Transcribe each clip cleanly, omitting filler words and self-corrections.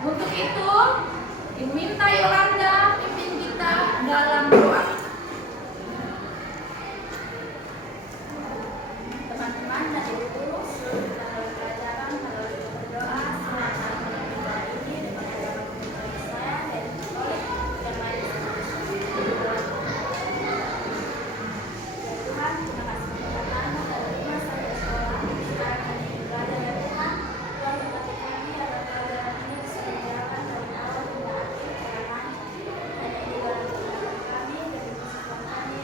Untuk itu, Ibu minta Yolanda pimpin kita dalam doa. Teman-teman dan ibu, kita dalam pelajaran kalau kita berdoa, silakan kita ini dengan agama Indonesia dan Katolik yang lain. Tuhan, terima kasih kepada dari masa sekolah sekarang kami beribadah ya Tuhan. Tuhan berkati kami agar pelajaran ini bisa berjalan dari awal hingga akhir karena hanya di dalam Tuhan kami dan di Tuhan kami.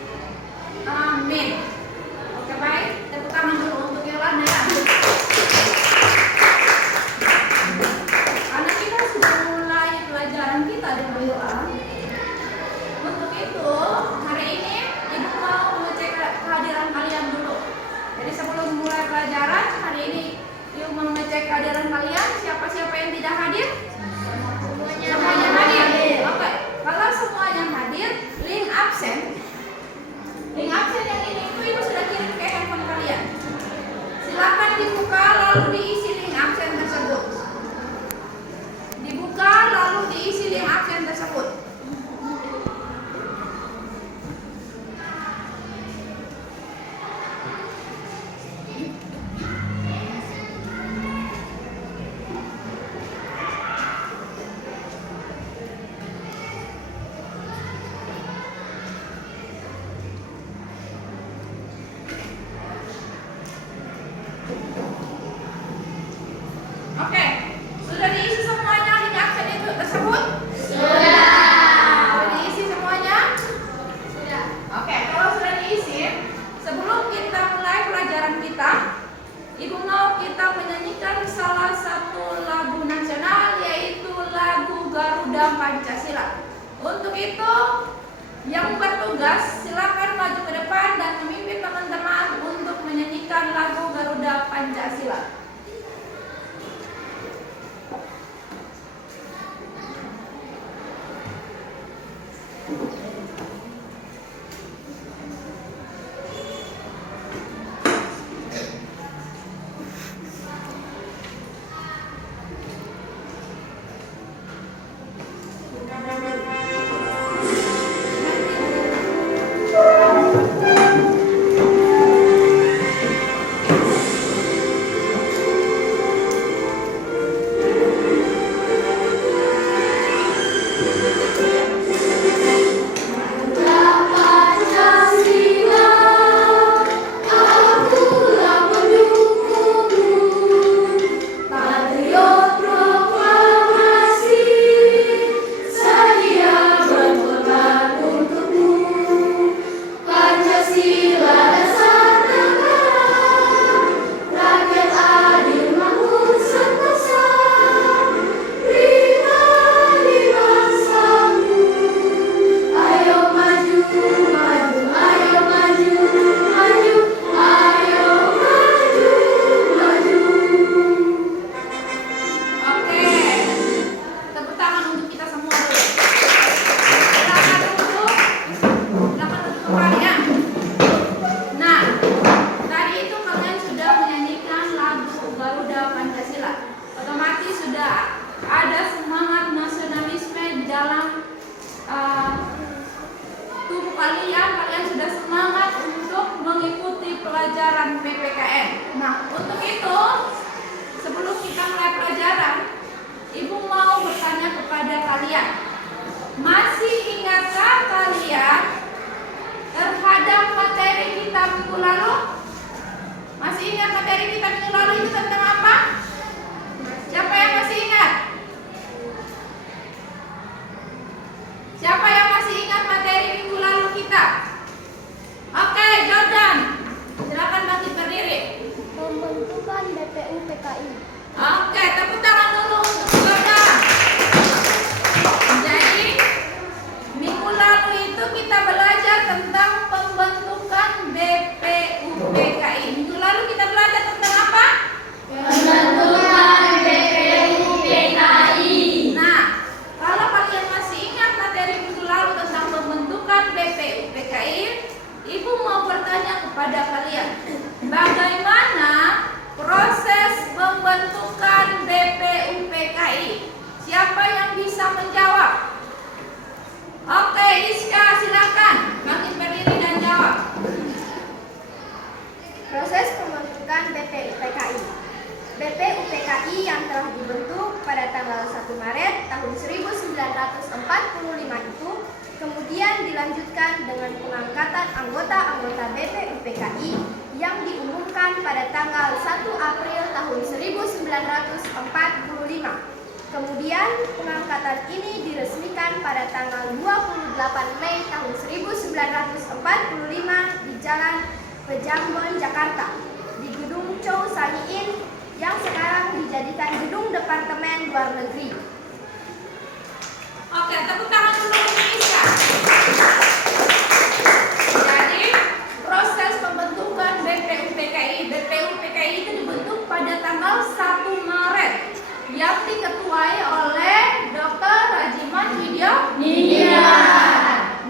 Amin. Oke baik, tepuk tangan dulu untuk Yolanda ya. Karena kita sudah mulai pelajaran kita dengan doa. Untuk itu hari ini Ibu mau mengecek kehadiran kalian dulu. Jadi sebelum mulai pelajaran hari ini Ibu mau mengecek kehadiran kalian. Siapa-siapa yang tidak hadir? Semuanya hadir. Oke, kalau semuanya hadir, link absen. Link absen yang ini itu Ibu sudah kirim ke handphone kalian. Silakan dibuka lalu diisi link absen tersebut. Dibuka lalu diisi link absen tersebut. Oke, sudah diisi semuanya link absen itu tersebut? Sudah diisi semuanya? Sudah. Oke, kalau sudah diisi, sebelum kita mulai pelajaran kita, Ibu mau kita menyanyikan salah satu lagu nasional, yaitu lagu Garuda Pancasila. Untuk itu, yang bertugas silakan maju ke depan dan memimpin teman-teman untuk menyanyikan lagu Garuda Pancasila. Pelajaran PPKN. Nah, untuk itu sebelum kita mulai pelajaran, Ibu mau bertanya kepada kalian, masih ingatkah kalian terhadap materi kita minggu lalu? Masih ingat materi kita minggu lalu itu tentang apa? Siapa yang masih ingat? Siapa yang masih ingat materi minggu lalu kita? Oke, Jordan. Silakan bangkit berdiri. Pembentukan BPU PKI. Oke, tepuk tangan dulu untuk Jordan. Jadi, minggu lalu itu kita belajar tentang pembentukan BPU PKI. Minggu lalu kita belajar tentang apa? 1 Maret tahun 1945 itu kemudian dilanjutkan dengan pengangkatan anggota-anggota BPUPKI yang diumumkan pada tanggal 1 April tahun 1945. Kemudian pengangkatan ini diresmikan pada tanggal 28 Mei tahun 1945 di Jalan Pejangon, Jakarta, di Gedung Chow Saniin yang sekarang dijadikan Gedung Departemen Luar Negeri. Oke, tepuk tangan untuk Indonesia. Jadi, proses pembentukan BPUPKI itu dibentuk pada tanggal 1 Maret yang diketuai oleh Dr. Rajiman Widya.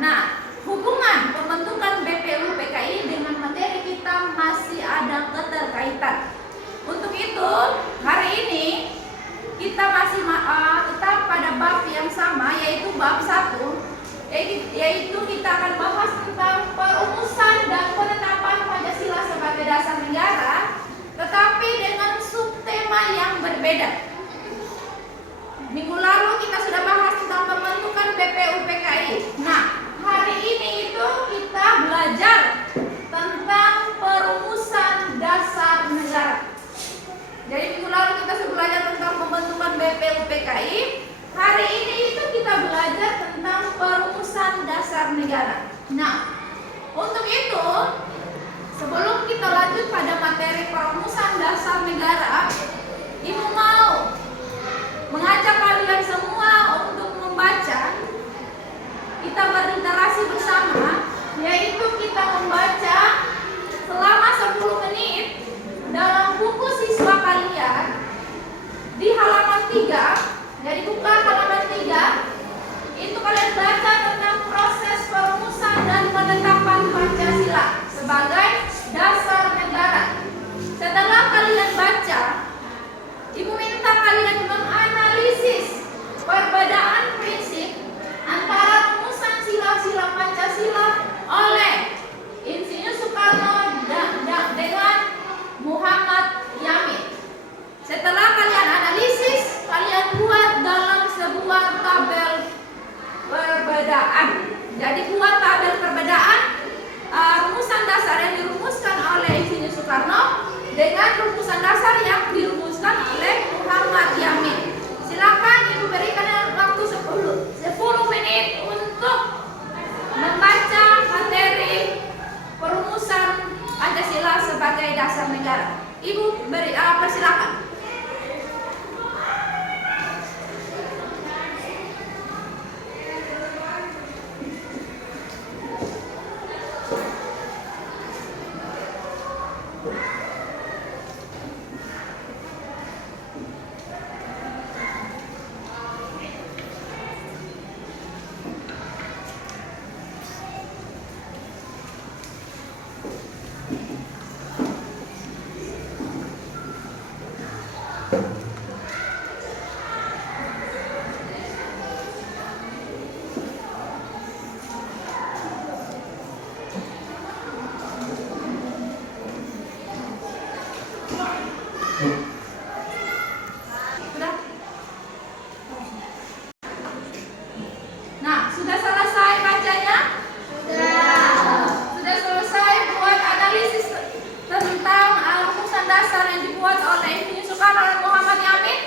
Nah, hubungan pembentukan BPUPKI dengan materi kita masih ada keterkaitan. Untuk itu, hari ini kita masih tetap pada bab yang sama, yaitu bab 1, yaitu kita akan bahas tentang perumusan dan penetapan Pancasila sebagai dasar negara, tetapi dengan subtema yang berbeda. Minggu lalu kita sudah bahas tentang pembentukan BPUPKI. Nah, hari ini itu kita belajar tentang perumusan dasar negara. Jadi minggu lalu kita sudah belajar tentang pembentukan BPUPKI. Hari ini itu kita belajar tentang perumusan dasar negara. Nah, untuk itu sebelum kita lanjut pada materi perumusan dasar negara, Ibu mau mengajak kalian semua untuk membaca. Kita berinteraksi bersama, yaitu kita membaca selama 10 menit dalam buku siswa kalian di halaman 3. Jadi buka halaman 3. Itu kalian baca tentang proses perumusan dan penetapan Pancasila sebagai dasar negara. Setelah kalian baca, Ibu minta kalian menganalisis perbedaan prinsip antara rumusan sila-sila Pancasila oleh Insinyur Soekarno dengan Muhammad Yamin. Setelah kalian analisis, kalian buat dalam sebuah tabel perbedaan. Jadi buat tabel perbedaan rumusan dasar yang dirumuskan oleh Insinyur Soekarno dengan rumusan dasar yang dirumuskan oleh Muhammad Yamin. Silakan Ibu berikan waktu 10 menit untuk membaca materi perumusan Pancasila sebagai dasar negara. Ibu persilakan. Nah, sudah selesai bacanya? Sudah selesai buat analisis tentang rumusan dasar yang dibuat oleh Insinyur Soekarno dan Muhammad Yamin?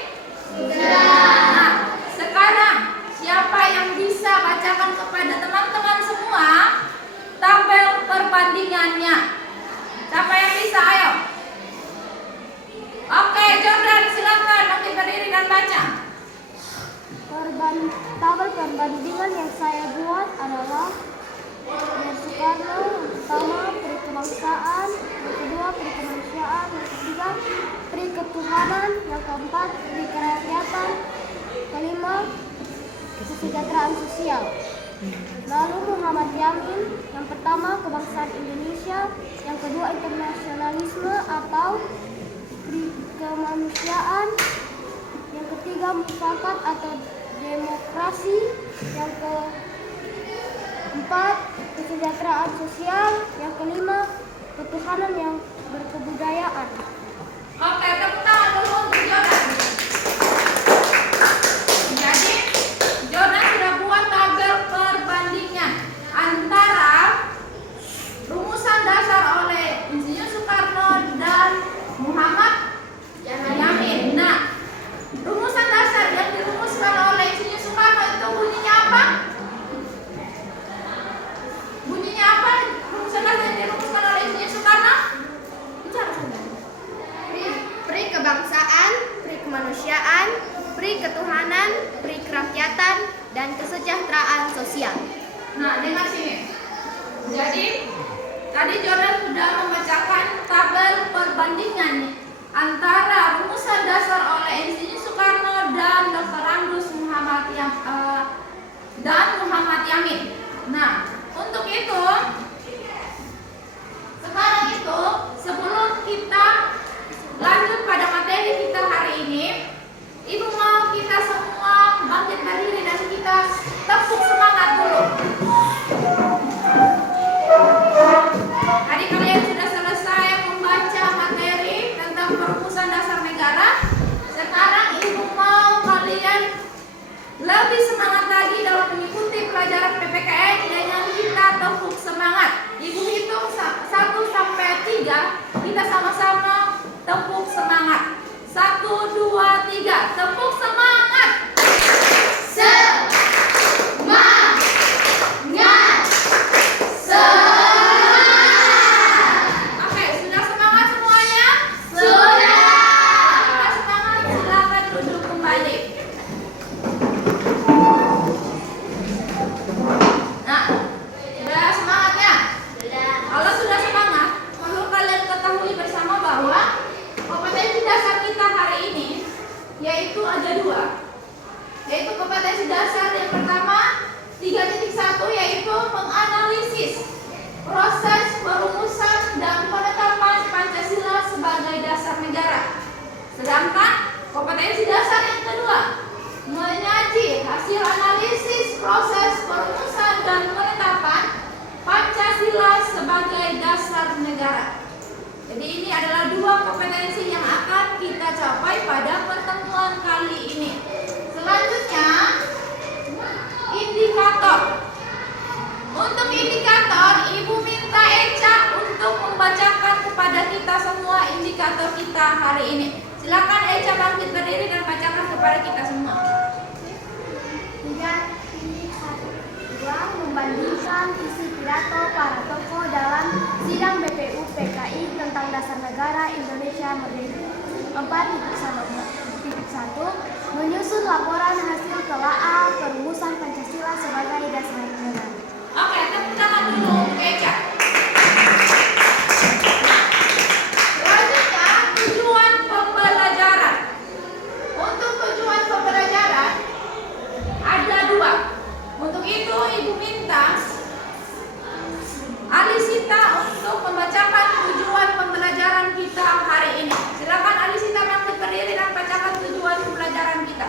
Nah, sekarang siapa yang bisa bacakan kepada teman-teman semua tabel perbandingannya? Siapa yang bisa? Ayo. Oke, Jordan, silakan bangkit berdiri dan baca. Tabel perbandingan yang saya buat adalah yang Soekarno, yang pertama peri kebangsaan, yang kedua peri kemanusiaan, yang ketiga peri ketuhanan, yang keempat peri kerakyatan, kelima kesejahteraan sosial. Lalu Muhammad Yamin, yang pertama kebangsaan Indonesia, yang kedua internasionalisme atau peri kemanusiaan, yang ketiga mufakat atau demokrasi, yang keempat kesejahteraan sosial, yang kelima ketuhanan yang berkebudayaan. Oke, tepuk tangan dulu untuk Jordan. pertahanan, perikerakyatan, dan kesejahteraan sosial. Nah, dengar sini. Jadi, tadi Jordan sudah membacakan tabel perbandingan antara rumusan dasar oleh Insinyur Soekarno dan Dr. Andrus dan Muhammad Yamin. Nah, untuk itu, sekarang itu sebelum kita lanjut pada materi kita hari ini, Ibu mau kita semua bangkit berdiri dan kita tepuk semangat dulu. Tadi kalian sudah selesai membaca materi tentang perumusan dasar negara. Sekarang Ibu mau kalian lebih semangat lagi dalam mengikuti pelajaran PPKN dengan kita tepuk semangat. Ibu hitung 1 sampai 3, kita sama-sama tepuk semangat. 1, 2, 3, tepuk semangat. Semangat. Oke, sudah semangat semuanya? Sudah. Sudah semangat, silakan duduk kembali. Nah, sudah semangatnya? Sudah. Kalau sudah semangat, perlu kalian ketahui bersama bahwa kompetensi dasar kita hari ini yaitu ada 2, yaitu kompetensi dasar yang pertama 3.1 yaitu menganalisis proses perumusan dan penetapan Pancasila sebagai dasar negara. Sedangkan kompetensi dasar yang kedua menyaji hasil analisis proses perumusan dan penetapan Pancasila sebagai dasar negara. Jadi ini adalah 2 kompetensi yang akan kita capai pada pertemuan kali ini. Selanjutnya, indikator. Untuk indikator, Ibu minta Eca untuk membacakan kepada kita semua indikator kita hari ini. Silakan Eca bangkit berdiri dan bacakan kepada kita semua. 3.1.2 membandingkan isi pidato para tokoh dalam sidang BPU PKI tentang dasar negara Indonesia Merdeka. 4.1 menyusun laporan hasil telaah perumusan Pancasila sebagai dasar negara. Oke, tepuk tangan dulu Eca. Selanjutnya, tujuan pembelajaran. Untuk tujuan pembelajaran ada 2. Untuk itu Ibu minta Alisita untuk membacakan tujuan pembelajaran kita hari ini. Silakan Alisita bangkit berdiri dan bacakan tujuan pembelajaran kita.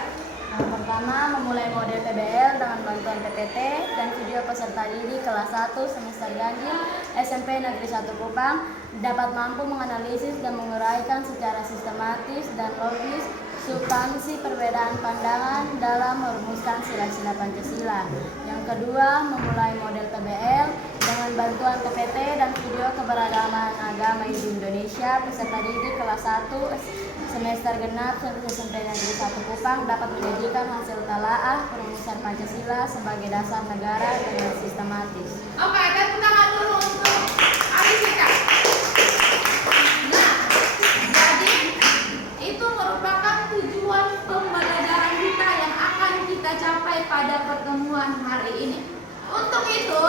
Yang pertama, memulai model PBL dengan bantuan PPT dan video peserta didik kelas 1 semester ganjil SMP Negeri 1 Kupang dapat mampu menganalisis dan menguraikan secara sistematis dan logis substansi perbedaan pandangan dalam merumuskan sila-sila Pancasila. Yang kedua, memulai model PBL dengan bantuan PPT dan video keberagaman agama di Indonesia peserta didik kelas 1 semester genap SMP Negeri 1 Kupang dapat menyajikan hasil telaah perumusan Pancasila sebagai dasar negara dengan sistematis. Oke, tepuk tangan dulu untuk Alisita. Nah, jadi itu merupakan tujuan pembelajaran kita yang akan kita capai pada pertemuan hari ini. Untuk itu,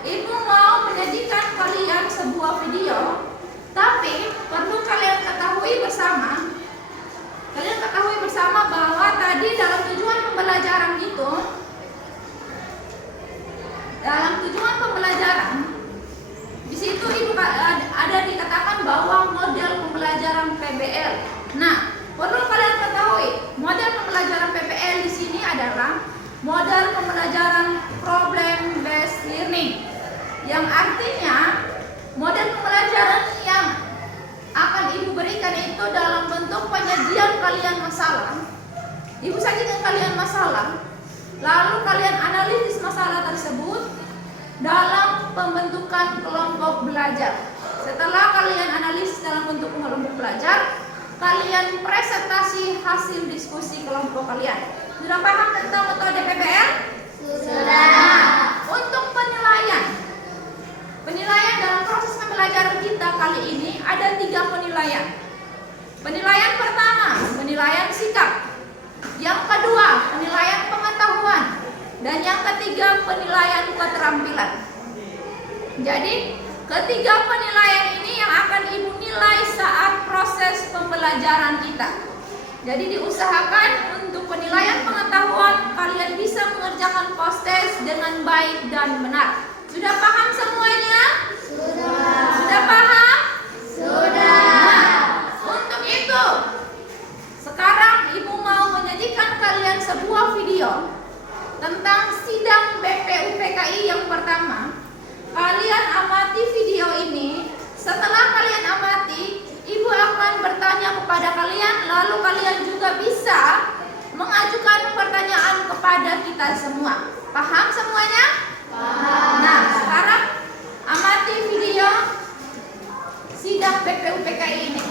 Ibu mau menyajikan kalian sebuah video, tapi perlu kalian ketahui bersama bahwa tadi dalam tujuan pembelajaran itu, dalam tujuan pembelajaran di situ Ibu ada dikatakan bahwa model pembelajaran PBL. Nah, perlu kalian ketahui model pembelajaran PBL di sini adalah model pembelajaran problem based learning, yang artinya model pembelajaran yang akan Ibu berikan itu dalam bentuk penyajian kalian masalah. Ibu sajikan kalian masalah, lalu kalian analisis masalah tersebut dalam pembentukan kelompok belajar. Setelah kalian analisis dalam bentuk kelompok belajar, kalian presentasi hasil diskusi kelompok kalian. Sudah paham tentang metode PBL? Sudah. Nah, untuk penilaian dalam proses pembelajaran kita kali ini ada 3 penilaian. Penilaian pertama, penilaian sikap. Yang kedua, penilaian pengetahuan. Dan yang ketiga, penilaian keterampilan. Jadi, ketiga penilaian ini yang akan Ibu nilai saat proses pembelajaran kita. Jadi diusahakan untuk penilaian pengetahuan kalian bisa mengerjakan post-test dengan baik dan benar. Sudah paham semuanya? Sudah. Sudah paham? Sudah. Nah, untuk itu sekarang Ibu mau menyajikan kalian sebuah video tentang sidang BPUPKI yang pertama. Kalian amati video ini. Setelah kalian amati, Ibu akan bertanya kepada kalian, lalu kalian juga bisa mengajukan pertanyaan kepada kita semua. Paham semuanya? Paham. Nah, sekarang amati video sidang BPUPKI ini.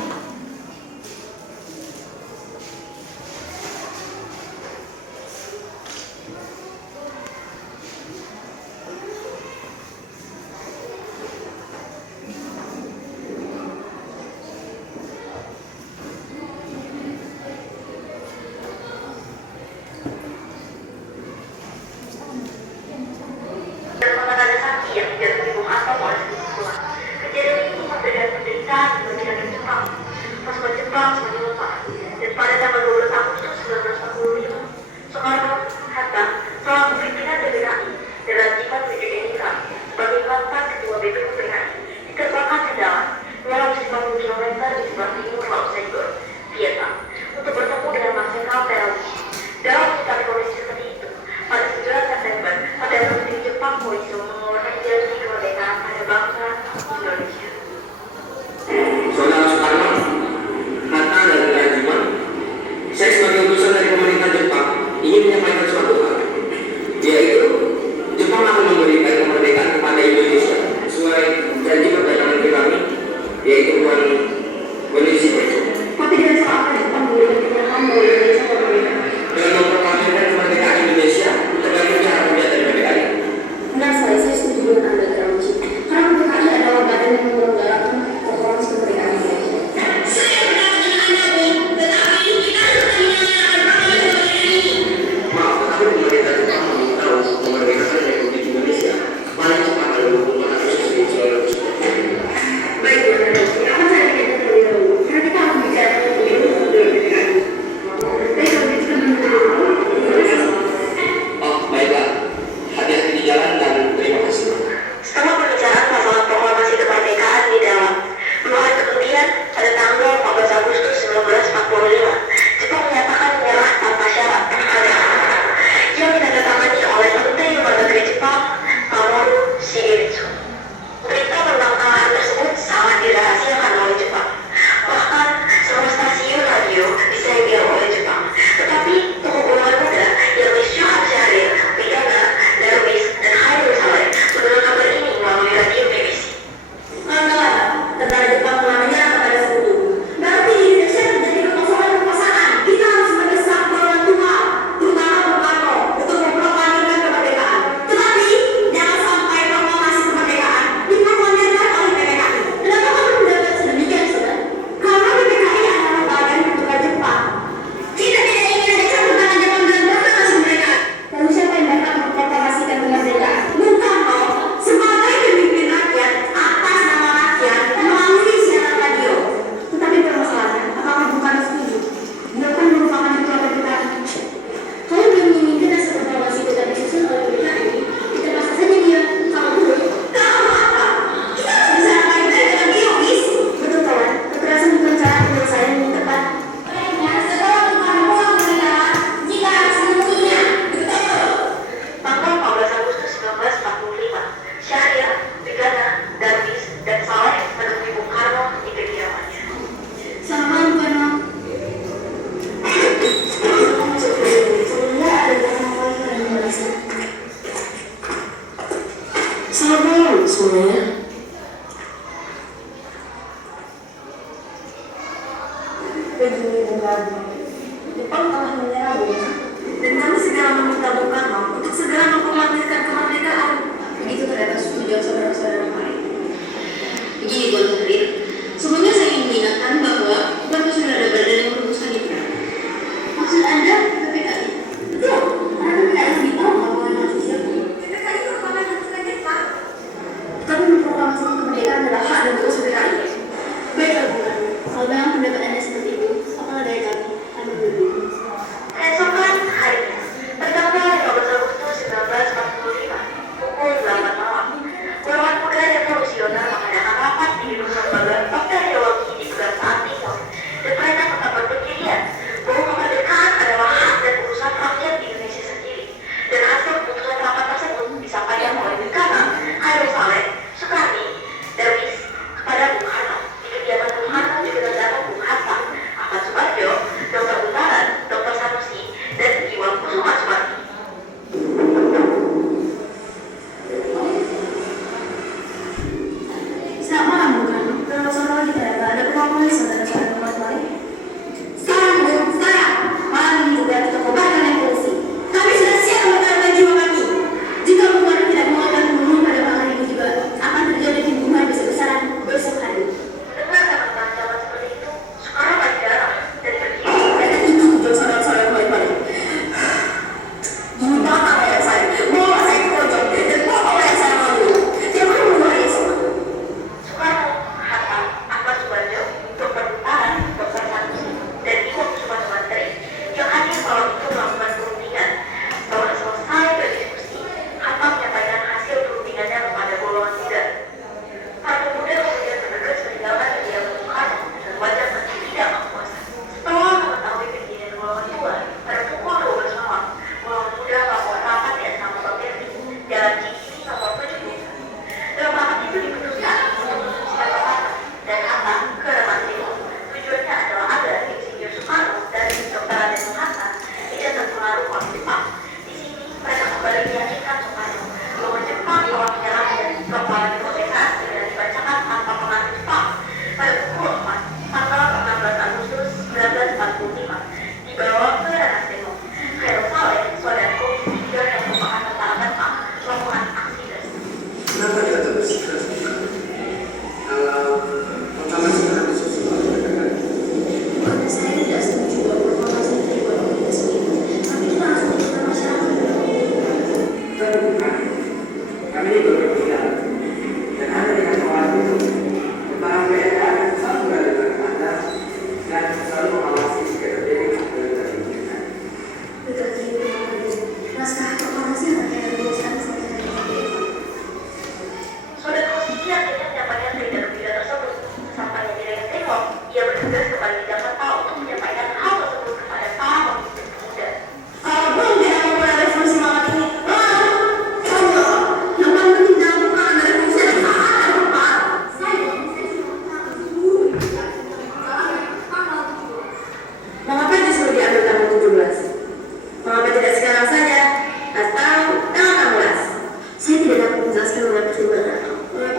tidak dapat menjelaskan mengapa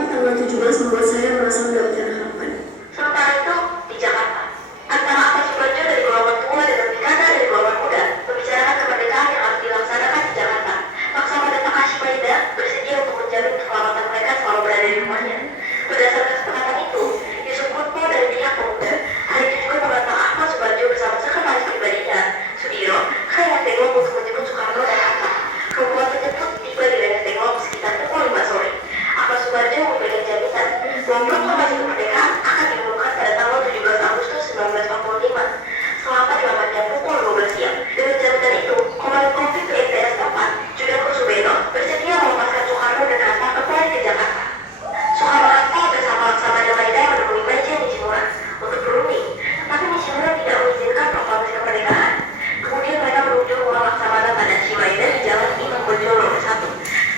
tanggal 17 membuat saya merasa mendapatkan harapan. Sementara itu, di Jakarta, antara Ahmad Subarjo dari golongan tua dan Abdikata dari golongan muda membicarakan kemerdekaan yang harus dilaksanakan di Jakarta. Laksamana Takashi Maeda bersedia untuk menjamin keselamatan mereka selama berada di rumahnya. Berdasarkan kesepakatan itu, Yusuf Kutpo dari pihak pemuda, hal itu juga mengantar Ahmad Subarjo bersama sekretaris pribadinya, Sudiro, ke Rengas Dengklok untuk menjemput Soekarno dan Hatta. Rombongan menjemput tiba di Rengas Dengklok sekitar pukul 5 sore. Ahmad Subarjo memberikan jaminan bahwa proklamasi kemerdekaan akan diumumkan pada tanggal 17 Agustus 1945 selama dilamatnya pukul 12 siang. Dengan jaminan itu, Komandan Konflik PNPS 4, Judan Kusubeno, bersedia melepaskan Soekarno dan Hatta kembali ke Jakarta. Soekarno-Hatta bersama Laksamana Maeda menemui meja Nishimura untuk berunding, tetapi Nishimura tidak mengizinkan proklamasi kemerdekaan. Kemudian mereka menuju rumah Laksamana Tadashi Maeda di Jalan Imam Bonjol nomor 1.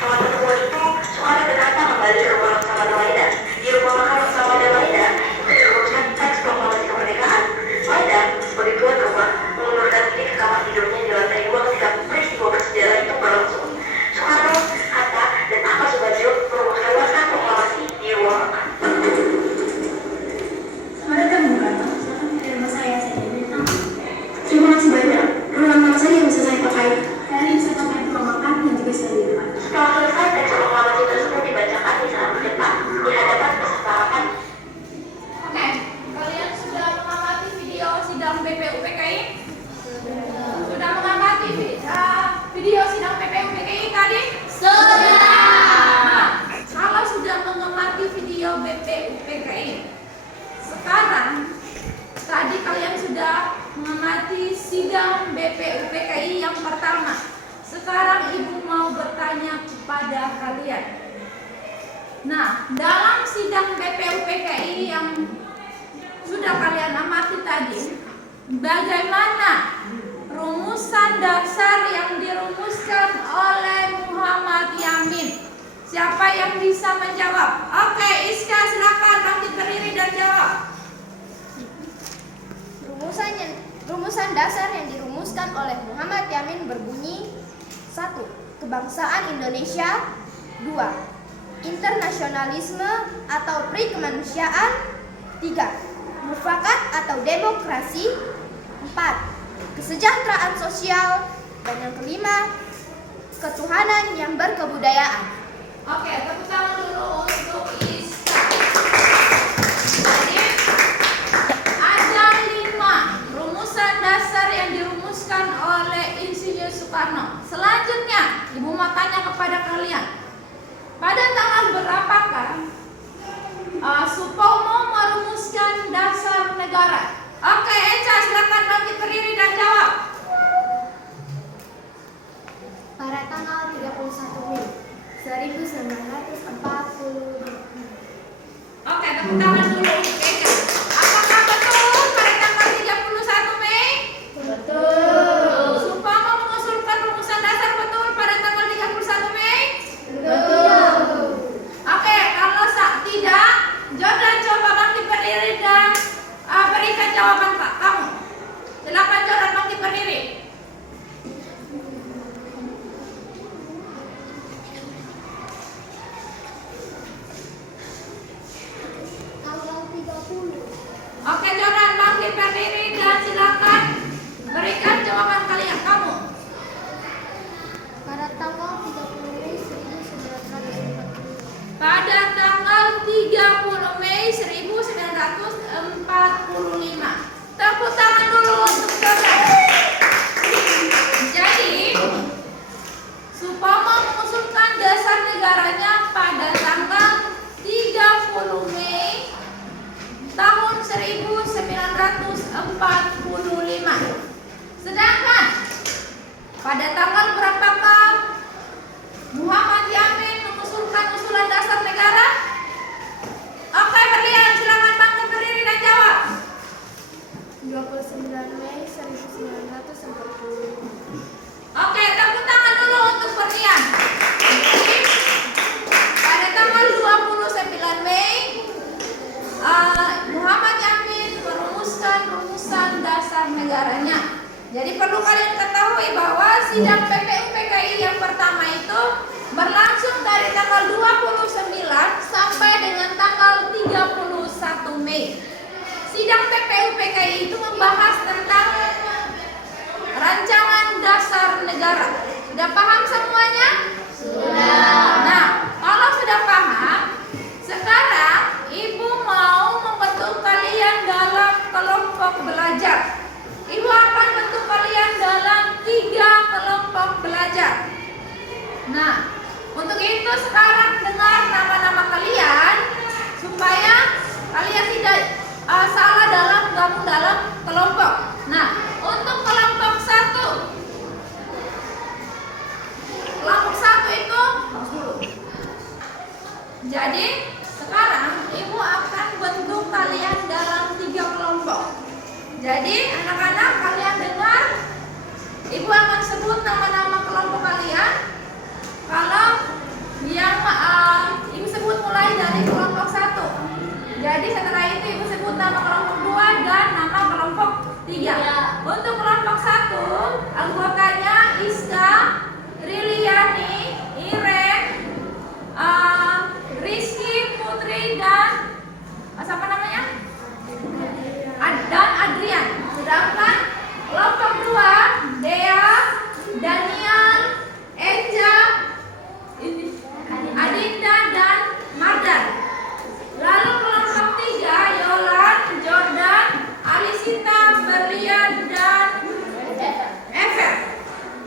Setelah pertemuan itu, Soekarno dan Hatta kembali ke rumah Laksamana Maeda. Di rumah makan Laksamana Maeda, itu dirumuskan teks proklamasi kemerdekaan. Maeda, sebagai tuan rumah, mengundurkan diri ke kamar tidurnya di lantai 2 ketika peristiwa bersejarah itu berlangsung. Soekarno, Hatta, dan Ahmad Subarjo merumuskan naskah proklamasi di ruang makan. Mereka mengatakan, silakan saya ingin. Terima kasih banyak. Ruang mana saja yang bisa saya pakai? Saya bisa pakai ruang makan dan juga bisa di depan. Setelah selesai, teks proklamasi tersebut dibacakan di saat depan di hadapan peserta makan. Oke, kalian sudah mengamati video sidang BPUPKI? Sudah mengamati video sidang BPUPKI tadi? Nah, kalau sudah mengamati video BPUPKI, sekarang tadi kalian sudah mengamati sidang BPUPKI yang pertama. Sekarang Ibu mau bertanya kepada kalian. Nah, dalam sidang BPUPKI yang sudah kalian amati tadi, bagaimana rumusan dasar yang dirumuskan oleh Muhammad Yamin? Siapa yang bisa menjawab? Oke, Iska, silakan bangkit berdiri dan jawab. Rumusan dasar yang dirumuskan oleh Muhammad Yamin berbunyi: 1. Kebangsaan Indonesia. 2. Internasionalisme atau pri-kemanusiaan. 3. Mufakat atau demokrasi. 4. Kesejahteraan sosial. Dan yang kelima, ketuhanan yang berkebudayaan. Oke, tepuk tangan dulu untuk Iska. Jadi, ada 5 rumusan dasar yang dirumuskan oleh Insinyur Soekarno. Selanjutnya, Ibu mau tanya kepada kalian. Pada tanggal berapakah Supomo merumuskan dasar negara? Oke, Eca, silakan bangkit berdiri dan jawab. Pada tanggal 31 Mei 1940. Oke, tepuk tangan dulu untuk Eca. Apakah betul pada tanggal 31 Mei? Betul. Supomo mengusulkan rumusan dasar betul pada tanggal 31 Mei? Betul. Oke, kalau tidak, Jordan coba bangkit berdiri dan berikan jawaban kamu. Silakan Jordan bangkit berdiri. Tanggal 30. Oke, Jordan bangkit berdiri dan silakan berikan jawaban kalian kamu. Pada tanggal 30 Mei 1940. Pada tanggal 30 Mei 1945. Tepuk tangan dulu untuk Jordan. Jadi, Supomo mengusulkan dasar negaranya pada tanggal 30 Mei tahun 1945. Sedangkan pada tanggal berapakah Muhammad Yamin mengusulkan usulan dasar negara? Oke, berlian, silakan bangkit berdiri dan jawab. 29 Mei 1940. Oke, tepuk tangan dulu untuk berlian. Jadi, pada tanggal 29 Mei Muhammad Yamin merumuskan rumusan dasar negaranya. Jadi perlu kalian ketahui bahwa sidang BPUPKI negara. Sudah paham semuanya? Nah, kalau sudah paham, sekarang Ibu mau membentuk kalian dalam kelompok belajar. Ibu akan bentuk kalian dalam 3 kelompok belajar. Nah, untuk itu sekarang dengar nama-nama kalian supaya kalian tidak salah dalam gabung dalam kelompok. Nah, untuk kelompok 1. Kelompok 1 itu jadi sekarang Ibu akan bentuk kalian dalam 3 kelompok. Jadi anak-anak kalian dengar, Ibu akan sebut nama-nama kelompok kalian. Kalau yang Ibu sebut mulai dari kelompok 1. Jadi setelah itu Ibu sebut nama kelompok 2 dan nama kelompok 3. Untuk kelompok 1 anggotanya Iska, Riliani, Iren, Rizky, Putri, dan siapa namanya? Dan Adrian. Sedangkan kelompok 2 Dea, Daniel, Eja, Adinda, dan Mardan. Lalu kelompok 3 Yolan, Jordan, Alisita, Berlian, dan Ever.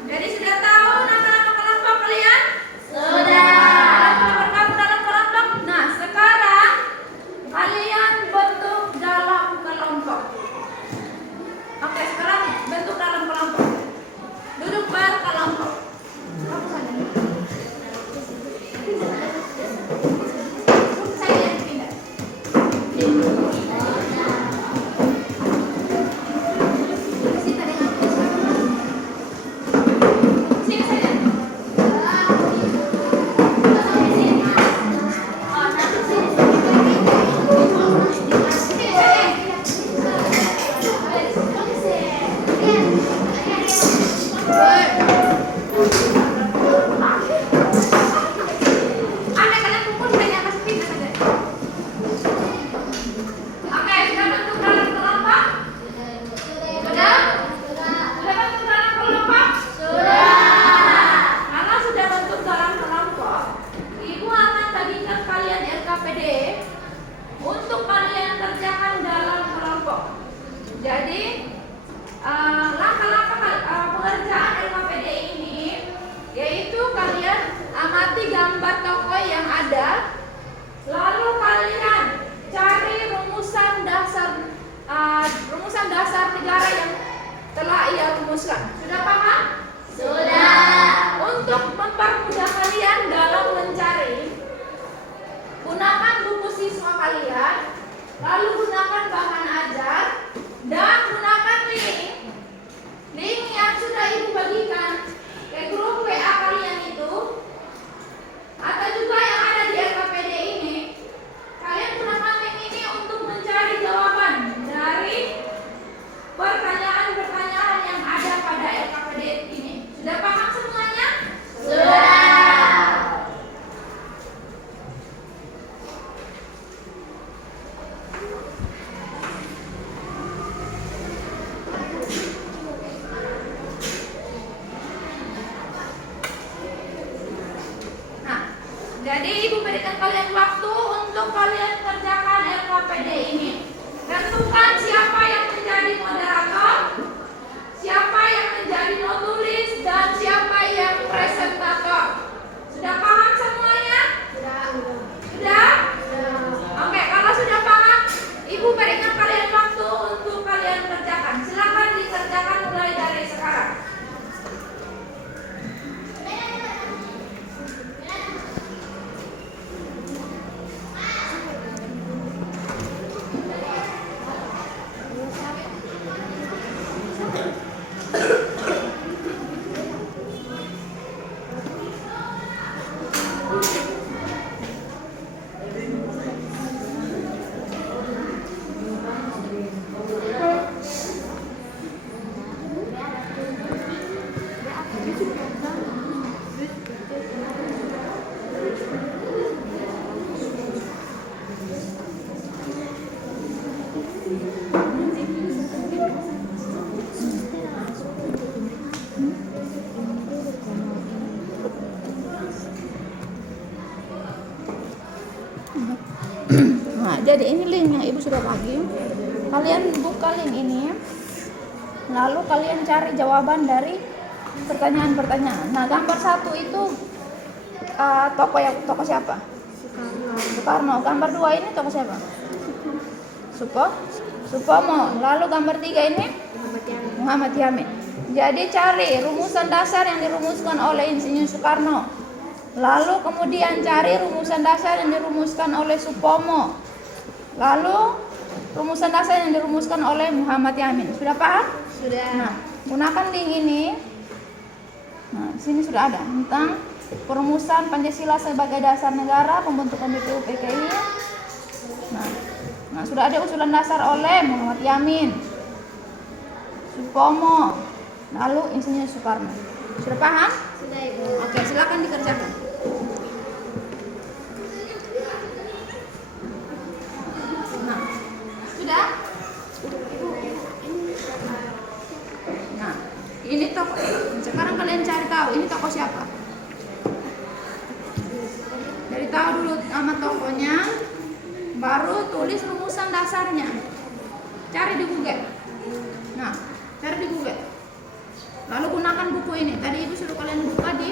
Jadi sudah tahu nama-nama kelompok kalian? Sudah bergabung dalam kelompok. Nah, sekarang kalian bentuk dalam kelompok. Oke, sekarang bentuk dalam kelompok. Duduk berkelompok. Saya pindah. Sini saja. Anak-anak kumpul saya akan pindah saja. Oke, sudah bentuk dalam kelompok? Sudah? Sudah bentuk dalam kelompok? Kalau sudah bentuk dalam kelompok, Ibu akan bagikan kalian LKPD untuk kalian kerjakan dalam kelompok. Jadi langkah-langkah pengerjaan LKPD ini yaitu kalian amati gambar tokoh yang ada, lalu kalian cari rumusan dasar negara yang telah ia rumuskan. Sudah paham? Untuk mempermudah kalian dalam mencari, gunakan buku siswa kalian, lalu gunakan bahan ajar, dan gunakan link yang sudah Ibu bagikan ke grup WA kalian itu, atau juga yang ada di LKPD ini. Kalian gunakan link ini untuk mencari jawaban dari pertanyaan-pertanyaan yang ada pada LKPD ini. Sudah paham semuanya? Nah, jadi Ibu berikan kalian waktu untuk kalian kerjakan LKPD ini. Tentukan siapa yang menjadi moderator, siapa yang menjadi notulis, dan siapa yang presentator. Sudah paham semuanya? Sudah? Oke, kalau sudah paham, Ibu berikan kalian waktu untuk kalian kerjakan. Silakan dikerjakan mulai dari sekarang. jadi ini link yang ibu sudah bagi. Kalian buka link ini, lalu kalian cari jawaban dari pertanyaan-pertanyaan. Nah, gambar 1 itu toko siapa? Soekarno. Gambar 2 ini toko siapa? Supomo. Lalu gambar 3 ini Muhammad Yamin. Jadi cari rumusan dasar yang dirumuskan oleh Insinyur Soekarno. Lalu kemudian cari rumusan dasar yang dirumuskan oleh Supomo. Lalu rumusan dasar yang dirumuskan oleh Muhammad Yamin. Sudah paham? Sudah. Nah, gunakan link ini. Nah, sini sudah ada tentang perumusan Pancasila sebagai dasar negara, pembentukan BPUPKI. Nah, sudah ada usulan dasar oleh Muhammad Yamin, Supomo, lalu Insinyur Soekarno. Sudah paham? Sudah, Ibu. Oke, silakan dikerjakan. Nah, sudah? Nah, ini toko. Sekarang kalian cari tahu ini toko siapa. Dari tahu dulu nama tokonya, baru tulis rumusan dasarnya. Cari di Google. Nah, cari di Google. Lalu gunakan buku ini. Tadi ibu suruh kalian buka di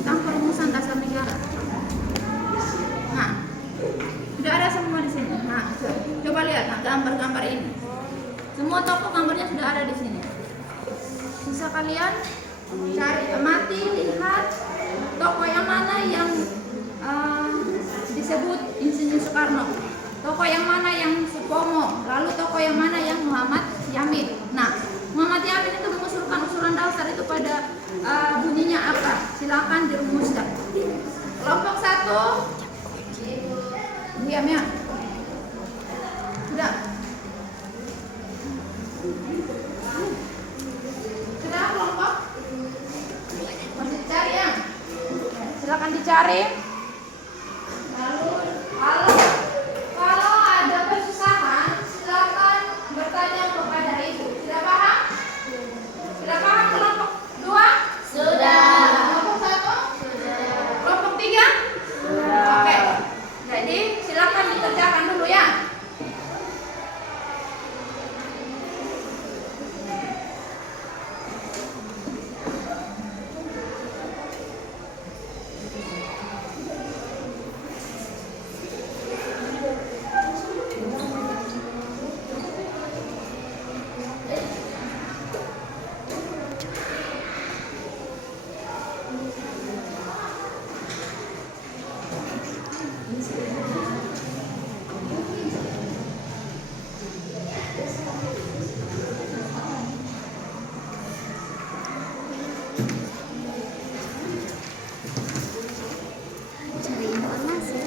tentang perumusan dasar negara. Nah, sudah ada semua di sini. Nah, coba lihat gambar-gambar ini. Semua toko gambarnya sudah ada di sini. Bisa kalian cari, amati, lihat toko yang mana yang disebut Insinyur Soekarno, toko yang mana yang Supomo, lalu toko yang mana yang Muhammad Yamin. Nah, Muhammad Yamin itu mengusulkan usulan dasar itu pada bunyinya apa? Silakan dirumuskan. Kelompok 1, diam ya. Sudah. Sudah kelompok? Masih dicari ya? Silakan dicari. Lalu kalau ada kesusahan, silakan bertanya kepada ibu. Sudah paham? Sudah paham kelompok 2? Sudah. Kelompok 1? Sudah. Kelompok 3? Sudah. Oke. Jadi silakan dikerjakan dulu ya. Cari informasi.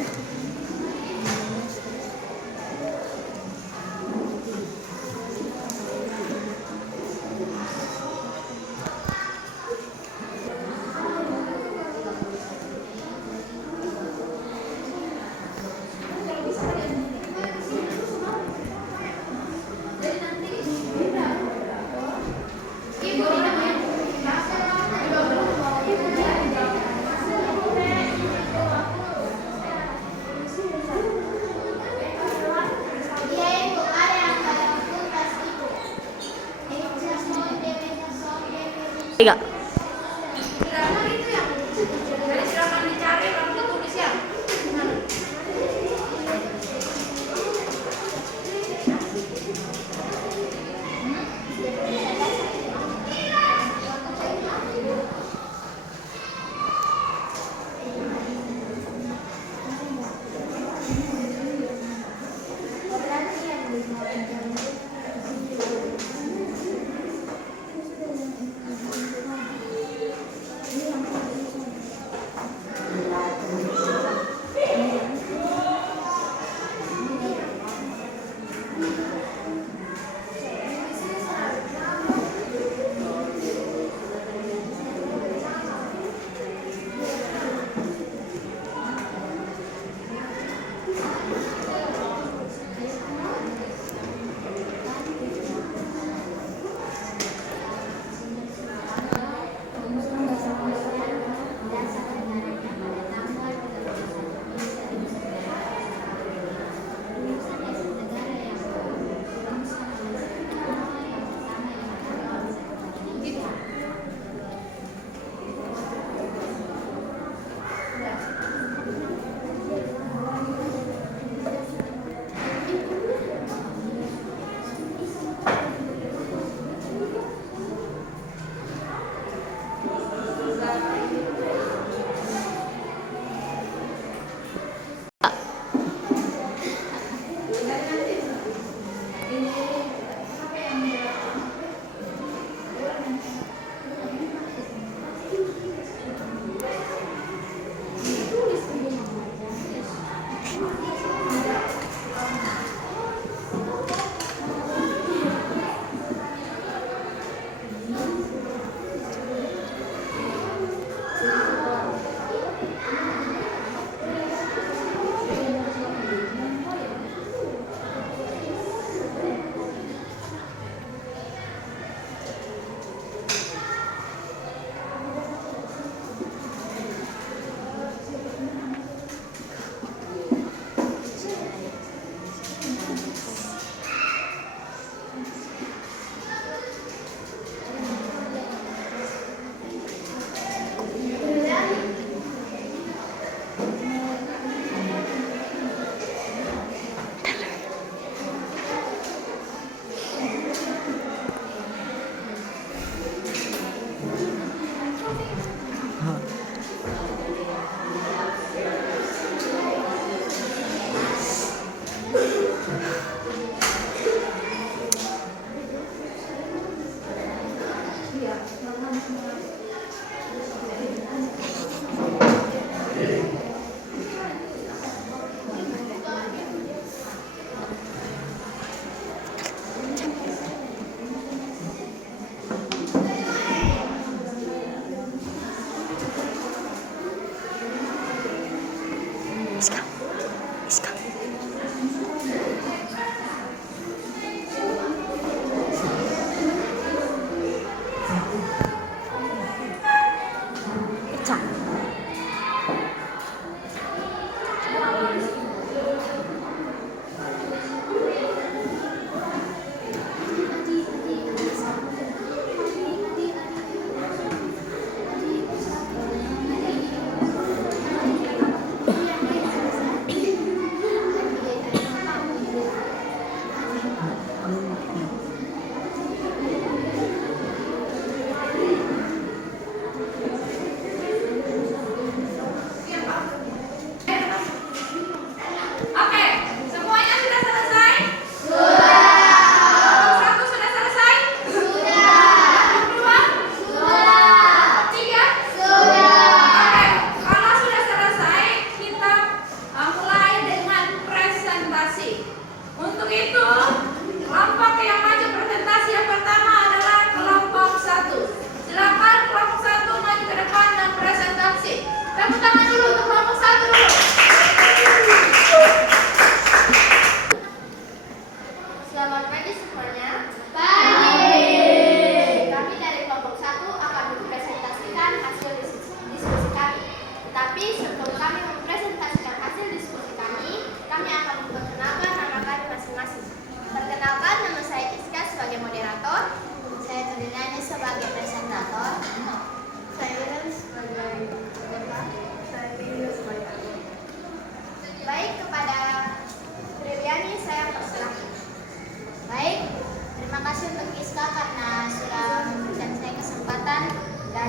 Tiga. Jadi silakan dicari lalu ditulis ya. Gimana?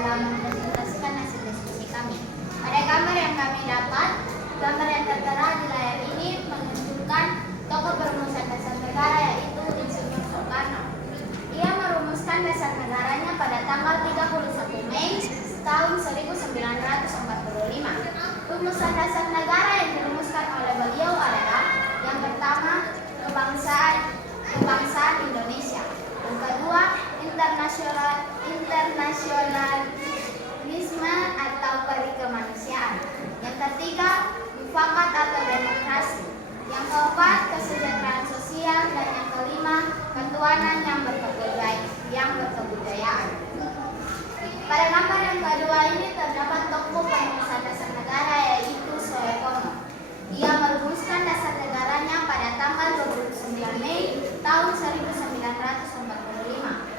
dalam mempresentasikan hasil diskusi kami. Pada gambar yang kami dapat, gambar yang tertera di layar ini menunjukkan tokoh perumusan dasar negara yaitu Insinyur Soekarno. Ia merumuskan dasar negaranya pada tanggal 31 Mei tahun 1945. Rumusan dasar negara yang dirumuskan oleh beliau adalah yang pertama, kebangsaan Indonesia. Yang kedua, internasionalisme atau perikemanusiaan. Yang ketiga, mufakat atau demokrasi. Yang keempat, kesejahteraan sosial. Dan yang kelima, ketuhanan yang berkebudayaan. Pada gambar yang kedua ini terdapat tokoh perumusan dasar negara yaitu Soekarno. Ia merumuskan dasar negaranya pada tanggal 29 Mei tahun 1945.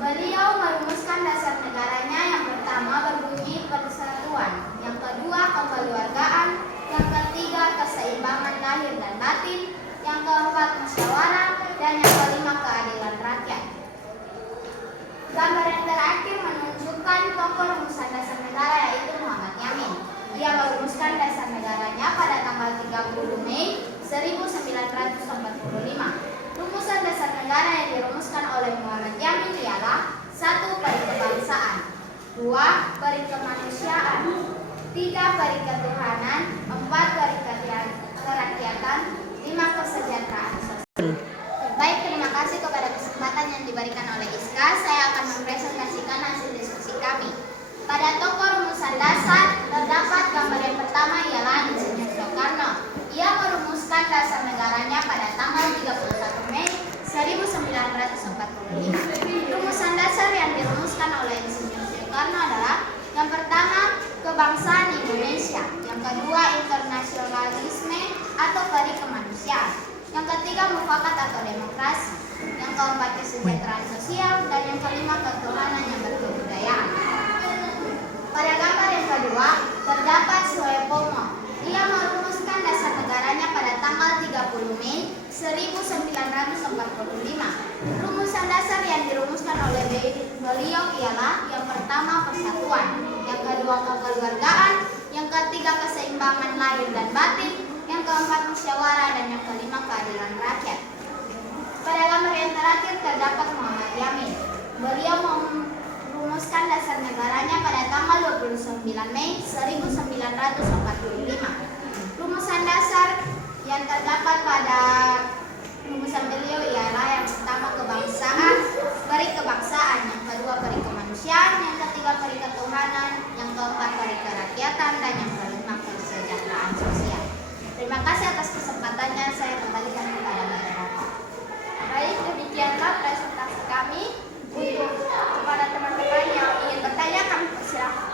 Beliau merumuskan dasar negaranya yang pertama berbunyi persatuan, yang kedua kekeluargaan, yang ketiga keseimbangan lahir dan batin, yang keempat musyawarah, dan yang kelima keadilan rakyat. Gambar yang terakhir menunjukkan tokoh rumusan dasar negara yaitu Muhammad Yamin. Ia merumuskan dasar negaranya pada tanggal 30 Mei 1945. Rumusan dasar negara yang dirumuskan oleh Muhammad Yamin ialah 1. Perikebangsaan, 2. Perikemanusiaan, 3. Periketuhanan, 4. Kerakyatan, 5. Kesejahteraan sosial. Baik, terima kasih kepada kesempatan yang diberikan oleh ISKA. Saya akan mempresentasikan hasil diskusi kami. Pada tokoh rumusan dasar terdapat gambar yang pertama ialah Insinyur Soekarno. Ia merumuskan dasar negaranya pada tanggal 31 Mei 1945. Rumusan dasar yang dirumuskan oleh Insinyur Soekarno adalah yang pertama, kebangsaan Indonesia. Yang kedua, internasionalisme atau perikemanusiaan. Yang ketiga, mufakat atau demokrasi. Yang keempat, kesejahteraan sosial. Dan yang kelima, ketuhanan yang berkebudayaan. Pada gambar yang kedua, terdapat Soekarno. Ia merumuskan dasar negaranya pada tanggal 30 Mei 1945. Rumusan dasar yang dirumuskan oleh beliau ialah yang pertama persatuan, yang kedua kekeluargaan, yang ketiga keseimbangan lahir dan batin, yang keempat musyawarah, dan yang kelima keadilan rakyat. Pada gambar yang terakhir terdapat Muhammad Yamin. Beliau merumuskan dasar negaranya pada tanggal 29 Mei 1945. Rumusan dasar yang terdapat pada rumusan beliau ialah yang pertama perikebangsaan, yang kedua perikemanusiaan, yang ketiga periketuhanan, yang keempat perikerakyatan, dan yang kelima kesejahteraan sosial. Terima kasih atas kesempatannya. Saya kembalikan kepada moderator. Baik, demikianlah presentasi kami. Untuk kepada teman-teman yang ingin bertanya, kami persilahkan.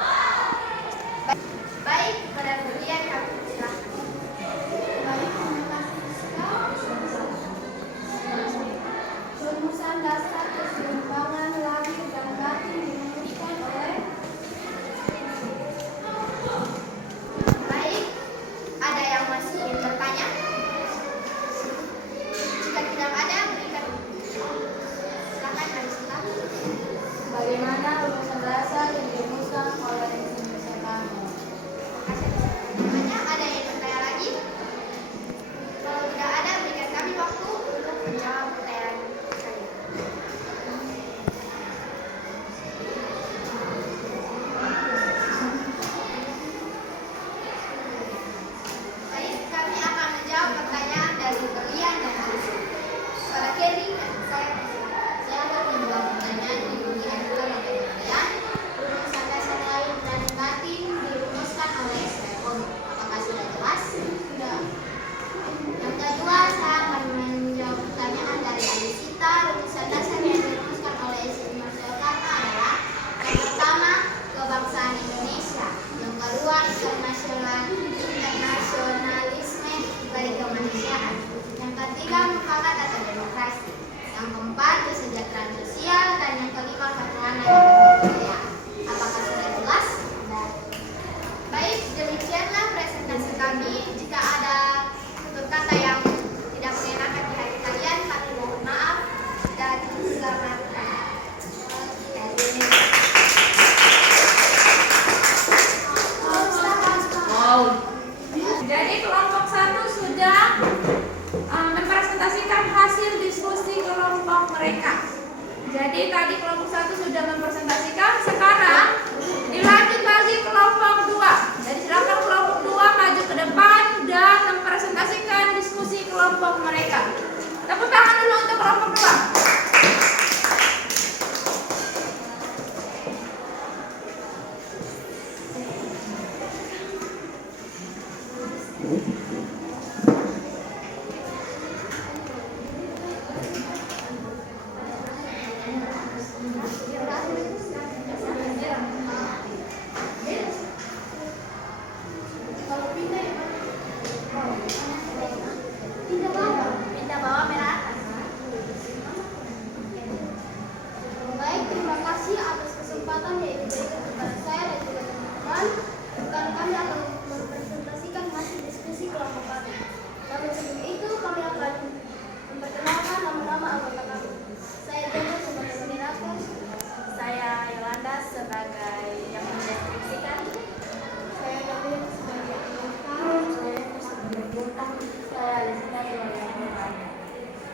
Baik, kepada Budian kami persilahkan. Baik, terima kasih. Rumusan dasar keseimbangan lahir dan batin dirumuskan oleh. Baik, ada yang masih ingin bertanya? Jika tidak ada, berikan. Silakan, Anissa. Bagaimana rumusan dasar yang dirumuskan oleh Insinyur Soekarno? Namanya ada yang bertanya lagi? Kalau tidak ada, berikan kami waktu untuk menjawab pertanyaan kalian. Baik, kami akan menjawab pertanyaan dari Berlian dan Yusuf. Pada Kelly, saya akan menjawab pertanyaan di Berlian dan Berlian. Rumusan dasar lahir dan batin dirumuskan oleh Soekarno. Apakah sudah jelas? Sudah. Yang kedua, saya akan menjawab pertanyaan dari Alisita. Rumusan dasar yang dirumuskan oleh Insinyur Soekarno adalah yang pertama, kebangsaan Indonesia. Yang kedua, internasionalisme perikemanusiaan. Yang ketiga, mufakat atau demokrasi. Yang keempat, kesejahteraan sosial. Dan yang kelima, ketuhanan yang berkebudayaan. Apakah sudah jelas? Sudah. Baik, demikianlah presentasi kami. Jika ada tutur kata yang tidak mengenakan di hati kalian, kami mohon maaf dan selamat. Jadi kelompok 1 sudah mempresentasikan hasil diskusi kelompok mereka. Jadi tadi kelompok 1 sudah mempresentasikan, sekarang dilanjut lagi kelompok 2. Jadi silakan kelompok 2 maju ke depan dan mempresentasikan diskusi kelompok mereka. Tepuk tangan dulu untuk kelompok 2. Pindah bawah merah atas. Baik, terima kasih atas kesempatan yang diberikan kepada saya dan juga teman-teman. Sekarang kami akan mempresentasikan hasil diskusi kelompok kami. Namun sebelum itu kami akan memperkenalkan nama-nama anggota kami. Saya Jono sebagai moderator. Saya Yolanda sebagai yang mendeskripsikan. Saya Gabriel sebagai anggota. Saya sebagai bintang. Saya Lisita sebagai anggota.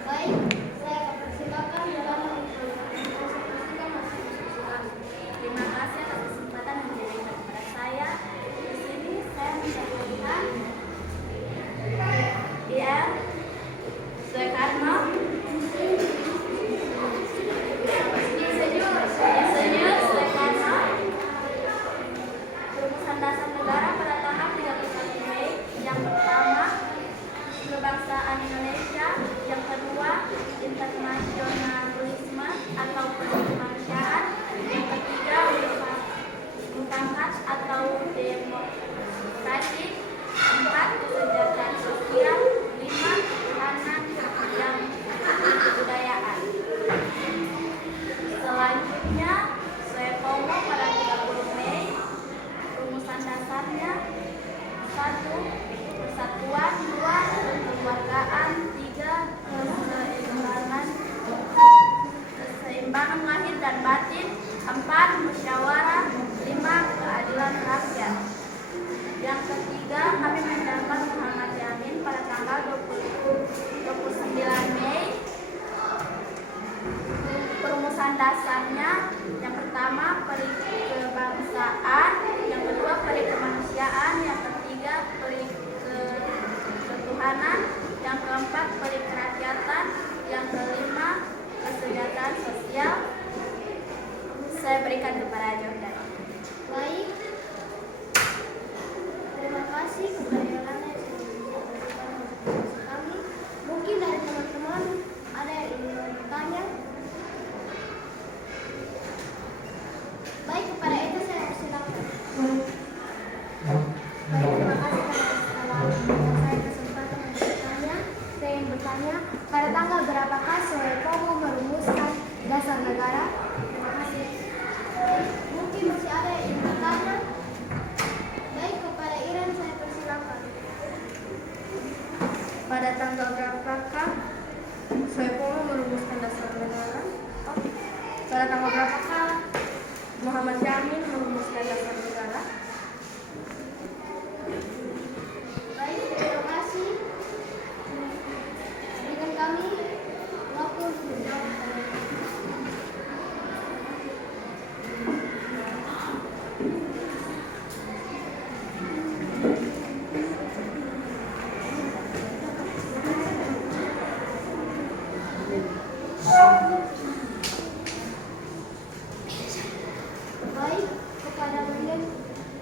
Baik, saya akan persilakan Yolanda untuk mempresentasikan hasil diskusi kami. Terima kasih atas kesempatan yang diberikan kepada saya. Di sini saya menyampaikan IR Soekarno, Insinyur Soekarno, rumusan dasar negara pada tanggal 31 Mei. Yang pertama, kebangsaan Indonesia. Yang kedua, internasionalisme atau kemanusiaan. Yang ketiga, mufakat atau demokrasi. 4, kesejahteraan sosial. 5, ketahanan yang kebudayaan. Selanjutnya, Soekarno pada 30 Mei. Rumusan dasarnya: 1, persatuan. 2, kekeluargaan. 3, keseimbangan lahir dan batin. 4, musyawarah. 5, keadilan rakyat. Yang ketiga, kami mendapat Muhammad Yamin pada tanggal 29 Mei. Perumusan dasarnya: yang pertama, peri kebangsaan. Yang kedua, peri kemanusiaan. Yang ketiga, peri ketuhanan. Yang keempat, peri kerakyatan. Yang kelima, kesejahteraan sosial. Saya berikan kepada Jordan. Baik, terima kasih kepada Yolanda yang sudah menyampaikan hasil kami. Mungkin dari teman-teman ada yang ingin bertanya. Baik, kepada itu saya persilakan. Baik, terima kasih karena telah saya kesempatan untuk bertanya. Saya ingin bertanya, pada tanggal berapakah Soekarno merumuskan dasar negara? Terima kasih. Mungkin masih ada yang ingin bertanya. Baik, kepada Iren saya persilakan. Pada tanggal berapakah Soekarno merumuskan dasar negara? Pada tanggal berapakah Muhammad Yamin merumuskan dasar negara? Baik, terima kasih. Berikan kami waktu untuk menjawab pertanyaan. Baik, kepada Brandon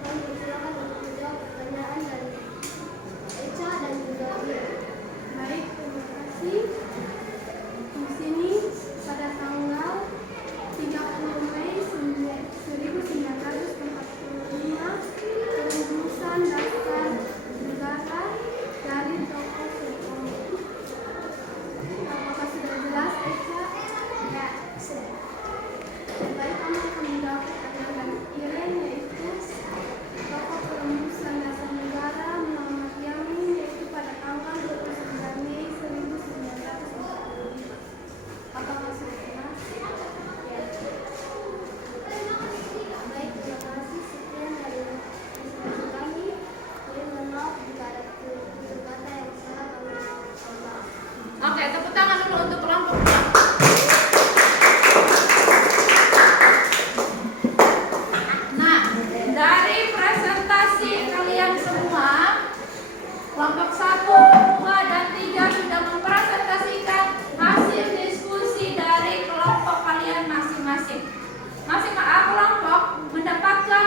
kami persilakan untuk menjawab pertanyaan dari Eca dan juga Ira. Baik, terima kasih. Di sini pada tanggal 30 Mei 1945 perumusan dasar negara dari tokoh Soekarno. Apakah sudah jelas, Eca? Ya, sudah. Baik, kami akan menjawab pertanyaan dari Iren, yaitu tokoh perumusan dasar negara Muhammad Yamin, yaitu pada tanggal 29 Mei 1945. Apakah sudah jelas? Ya. Baik, terima kasih. Sekian dari diskusi kami. masing-masing. Masing-masing kelompok mendapatkan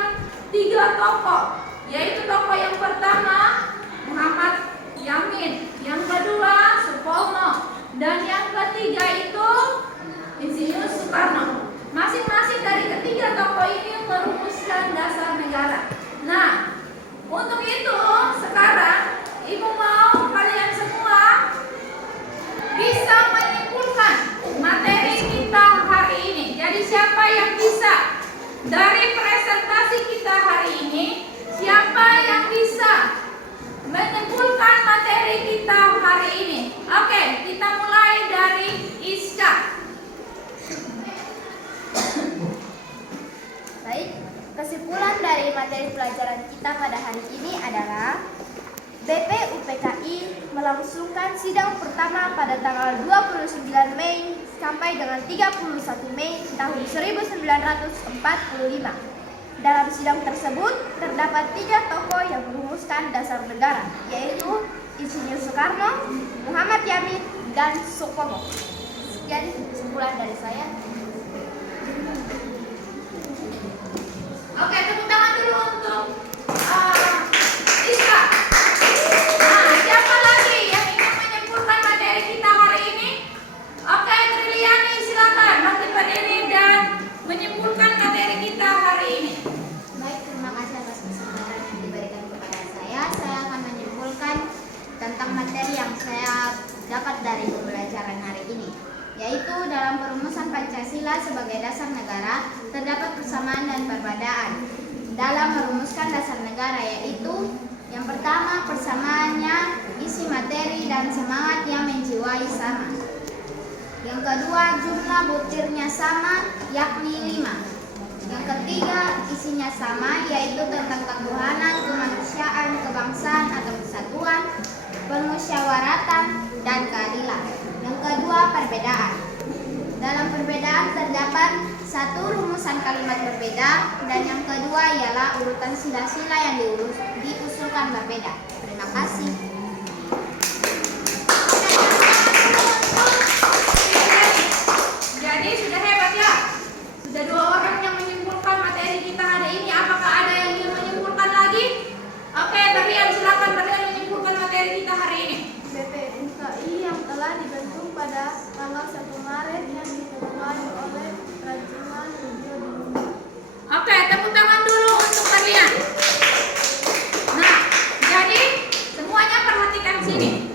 3 tokoh, yaitu tokoh yang pertama Muhammad Yamin, yang kedua Supomo, dan yang ketiga itu Insinyur Soekarno. Masing-masing dari ketiga tokoh ini merumuskan dasar negara. Nah, untuk itu sekarang Ibu mau kalian semua bisa menyimpulkan materi kita hari ini. Jadi siapa yang bisa dari presentasi kita hari ini, siapa yang bisa menyimpulkan materi kita hari ini? Oke, kita mulai dari Iska. Baik, kesimpulan dari materi pelajaran kita pada hari ini adalah BPUPKI melangsungkan sidang pertama pada tanggal 29 Mei sampai dengan 31 Mei tahun 1945. Dalam sidang tersebut terdapat 3 tokoh yang merumuskan dasar negara, yaitu Insinyur Soekarno, Muhammad Yamin, dan Supomo. Sekian kesimpulan dari saya. Oke, tepuk tangan dulu untuk Iska. Nah, siapa lagi yang ingin menyimpulkan materi kita hari ini? Oke, Triliani, silakan bangkit berdiri dan menyimpulkan materi kita hari ini. Baik, terima kasih atas kesempatan yang diberikan kepada saya. Saya akan menyimpulkan tentang materi yang saya dapat dari pembelajaran hari ini, yaitu dalam perumusan Pancasila sebagai dasar negara terdapat persamaan dan perbedaan. Dalam merumuskan dasar negara, yaitu yang pertama, persamaannya isi materi dan semangat yang menjiwai sama. Yang kedua, jumlah butirnya sama, yakni 5. Yang ketiga, isinya sama, yaitu tentang ketuhanan, kemanusiaan, kebangsaan atau kesatuan, permusyawaratan, dan keadilan. Yang kedua, perbedaan. Dalam perbedaan terdapat 1 rumusan kalimat berbeda, dan yang kedua ialah urutan sila-sila yang diusulkan berbeda. Terima kasih. Jadi sudah hebat ya. Sudah 2 orang yang menyimpulkan materi kita hari ini. Apakah ada yang ingin menyimpulkan lagi? Oke, Berlian, silakan Berlian menyimpulkan materi kita hari ini. BPUPKI yang telah dibentuk pada tanggal 1 Maret yang diketuai oleh Rajiman Rubio Dini. Oke, tepuk tangan dulu untuk Berlian. Nah, jadi semuanya perhatikan sini.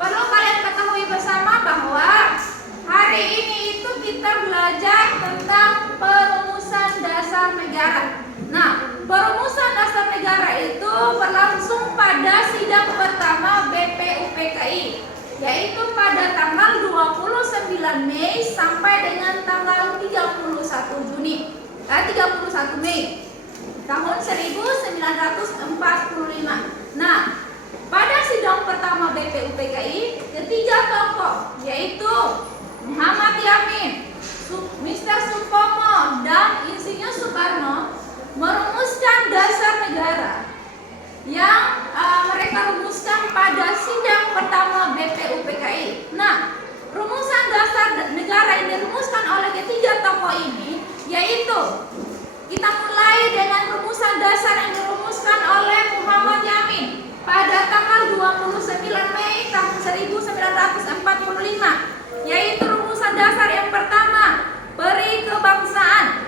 Perlu kalian ketahui bersama bahwa hari ini itu kita belajar tentang perumusan dasar negara. Nah, perumusan dasar negara itu berlangsung pada sidang pertama BPUPKI, yaitu pada tanggal 29 Mei sampai dengan tanggal 31 Mei tahun 1945. Nah, pada sidang pertama BPUPKI, ketiga tokoh yaitu Muhammad Yamin, Mr. Supomo, dan Insinyur Soekarno merumuskan dasar negara yang mereka rumuskan pada sidang pertama BPUPKI. Nah, rumusan dasar negara yang dirumuskan oleh ketiga tokoh ini, yaitu kita mulai dengan rumusan dasar yang dirumuskan oleh Muhammad Yamin pada tanggal 29 Mei tahun 1945, yaitu rumusan dasar yang pertama, peri kebangsaan.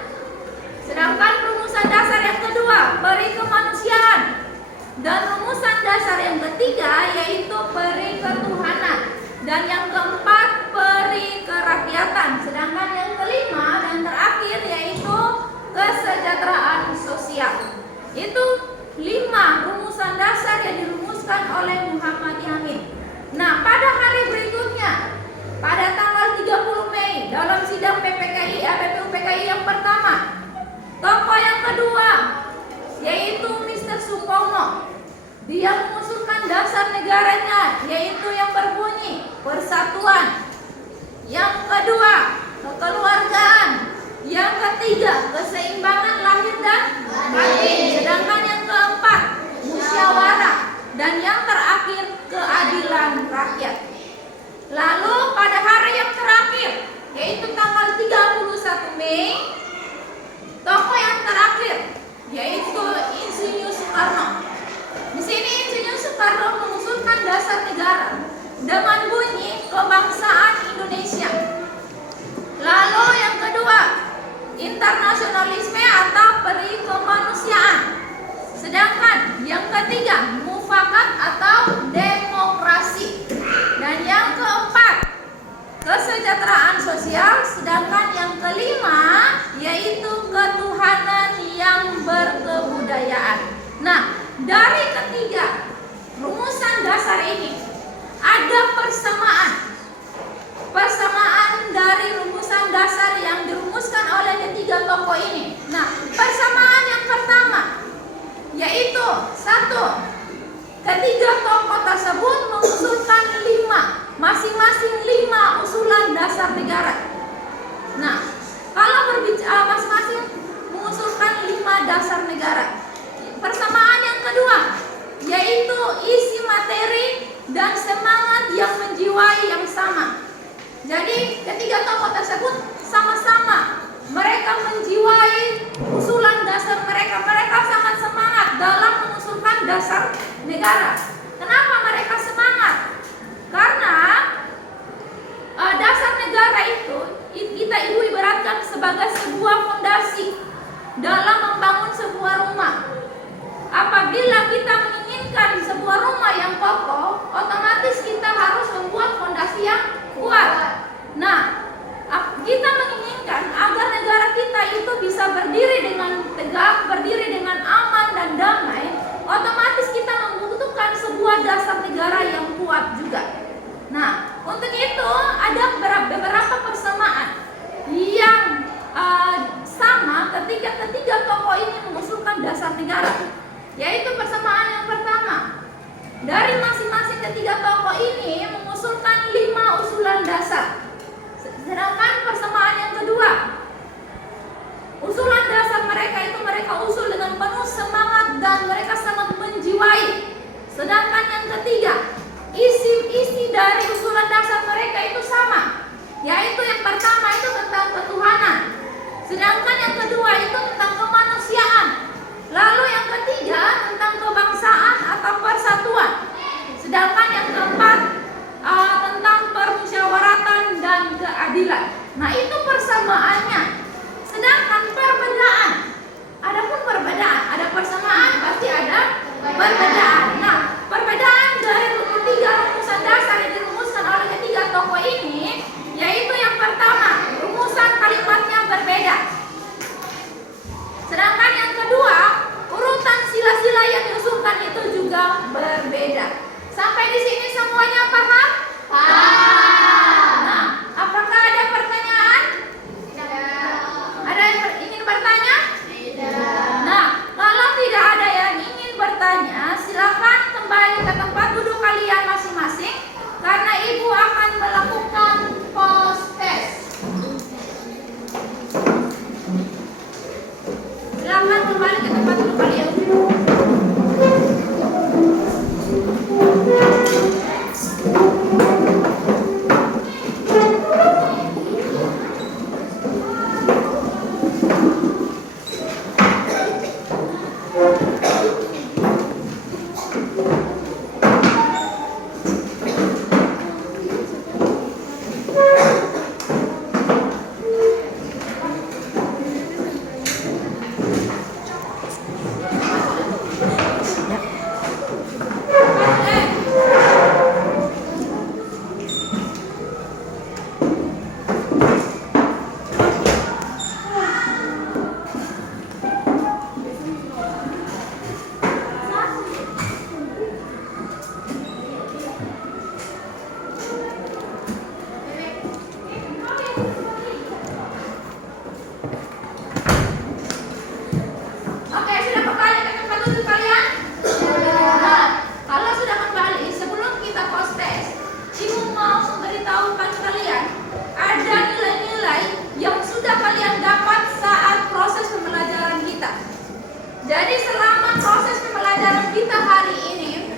Sedangkan rumusan dasar yang kedua, peri kemanusiaan. Dan rumusan dasar yang ketiga yaitu peri ketuhanan. Dan yang keempat, peri kerakyatan. Sedangkan yang kelima dan terakhir yaitu kesejahteraan sosial. Itu 5 rumusan dasar yang dirumuskan oleh Muhammad Yamin. Nah, pada hari berikutnya, pada tanggal 30 Mei dalam sidang BPUPKI yang pertama, tokoh yang kedua yaitu Mr. Supomo, dia mengusulkan dasar negaranya, yaitu yang berbunyi persatuan. Yang kedua, kekeluargaan. Yang ketiga, keseimbangan lahir dan batin. Sedangkan yang keempat, musyawarah. Dan yang terakhir, keadilan rakyat. Lalu pada hari yang terakhir, kesejahteraan sosial, sedangkan yang kelima yaitu ketuhanan yang berkebudayaan. Nah, dari ketiga rumusan dasar ini ada persamaan dari rumusan dasar yang dirumuskan oleh ketiga tokoh ini. Nah, persamaan yang pertama yaitu satu, ketiga tokoh tersebut mengusulkan masing-masing 5 usulan dasar negara. Nah, kalau berbicara masing-masing mengusulkan 5 dasar negara. Persamaan yang kedua yaitu isi materi dan semangat yang menjiwai yang sama. Jadi ketiga tokoh tersebut sama-sama mereka menjiwai usulan dasar mereka. Mereka sangat semangat dalam mengusulkan dasar negara. Kenapa mereka semangat? Karena dasar negara itu kita ibaratkan sebagai sebuah fondasi dalam membangun sebuah rumah. Apabila kita menginginkan sebuah rumah yang kokoh, otomatis kita harus membuat fondasi yang kuat. Nah, kita menginginkan agar negara kita itu bisa berdiri dengan tegak, berdiri dengan aman dan damai, otomatis kita membutuhkan sebuah dasar negara yang kuat juga. Nah, untuk itu ada beberapa persamaan yang sama ketika ketiga tokoh ini mengusulkan dasar negara. Yaitu persamaan yang pertama, dari masing-masing ketiga tokoh ini mengusulkan 5 usulan dasar. Sedangkan persamaan yang kedua, usulan dasar mereka itu mereka usul dengan penuh semangat dan mereka sangat menjiwai. Sedangkan yang ketiga, isi dari usulan dasar mereka itu sama, yaitu yang pertama itu tentang ketuhanan, sedangkan yang kedua itu tentang kemanusiaan, lalu yang ketiga tentang kebangsaan atau persatuan, sedangkan yang keempat tentang permusyawaratan dan keadilan. Nah, itu persamaannya. Sedangkan perbedaan, adapun perbedaan, ada persamaan pasti ada perbedaan. Nah, perbedaan dari ketiga rumusan dasar yang dirumuskan oleh ketiga tokoh ini yaitu yang pertama, rumusan kalimatnya berbeda. Sedangkan yang kedua, urutan sila-sila yang diusulkan itu juga berbeda. Sampai di sini semuanya paham? Paham. Nah, apakah ada pertanyaan? Tidak. Ada yang ingin bertanya? Tidak. Nah, kalau tidak ada yang ingin bertanya, silakan kembali ke tempat duduk kalian masing-masing karena ibu akan melakukan post test. Silakan kembali ke tempat duduk kalian. Jadi selama proses pembelajaran kita hari ini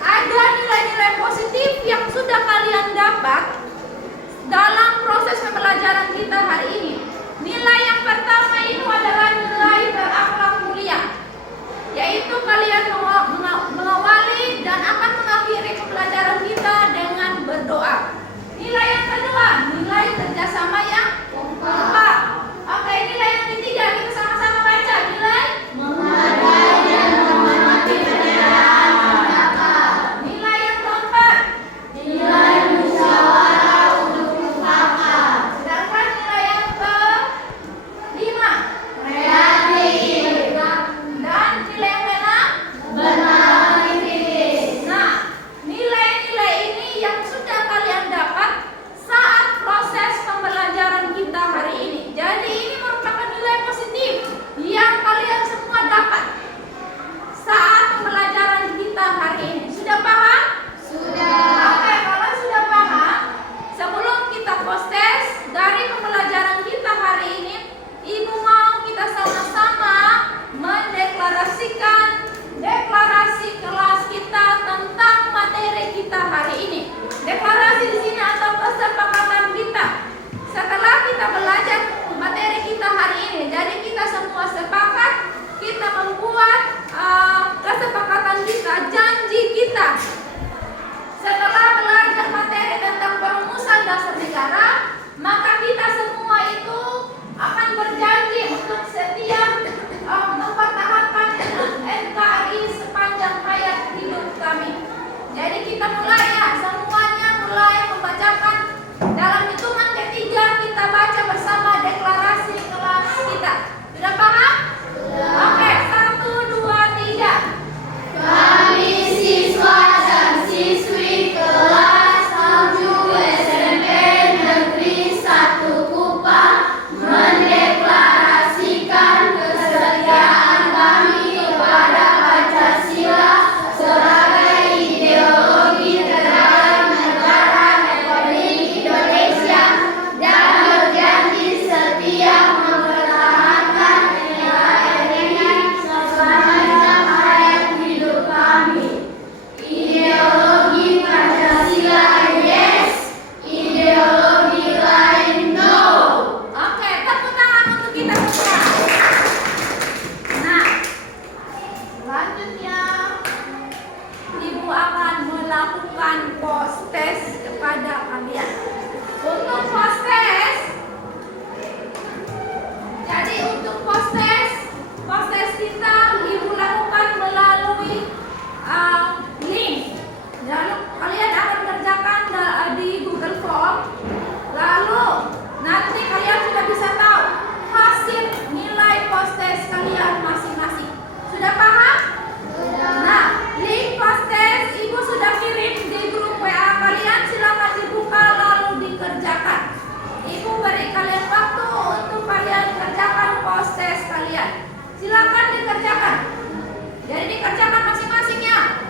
ada nilai-nilai positif yang sudah kalian dapat dalam proses pembelajaran kita hari ini. Nilai yang pertama itu adalah nilai berakhlak mulia, yaitu kalian mengawali dan akan mengakhiri pembelajaran kita dengan berdoa. Nilai yang kedua, nilai kerjasama yang kompak. Oke, nilai yang ketiga kita sama-sama baca, nilai menghargai dan menghormati perbedaan pendapat. Nilai yang keempat, nilai musyawarah untuk mufakat. kalian. Silakan dikerjakan. Jadi dikerjakan masing-masing ya.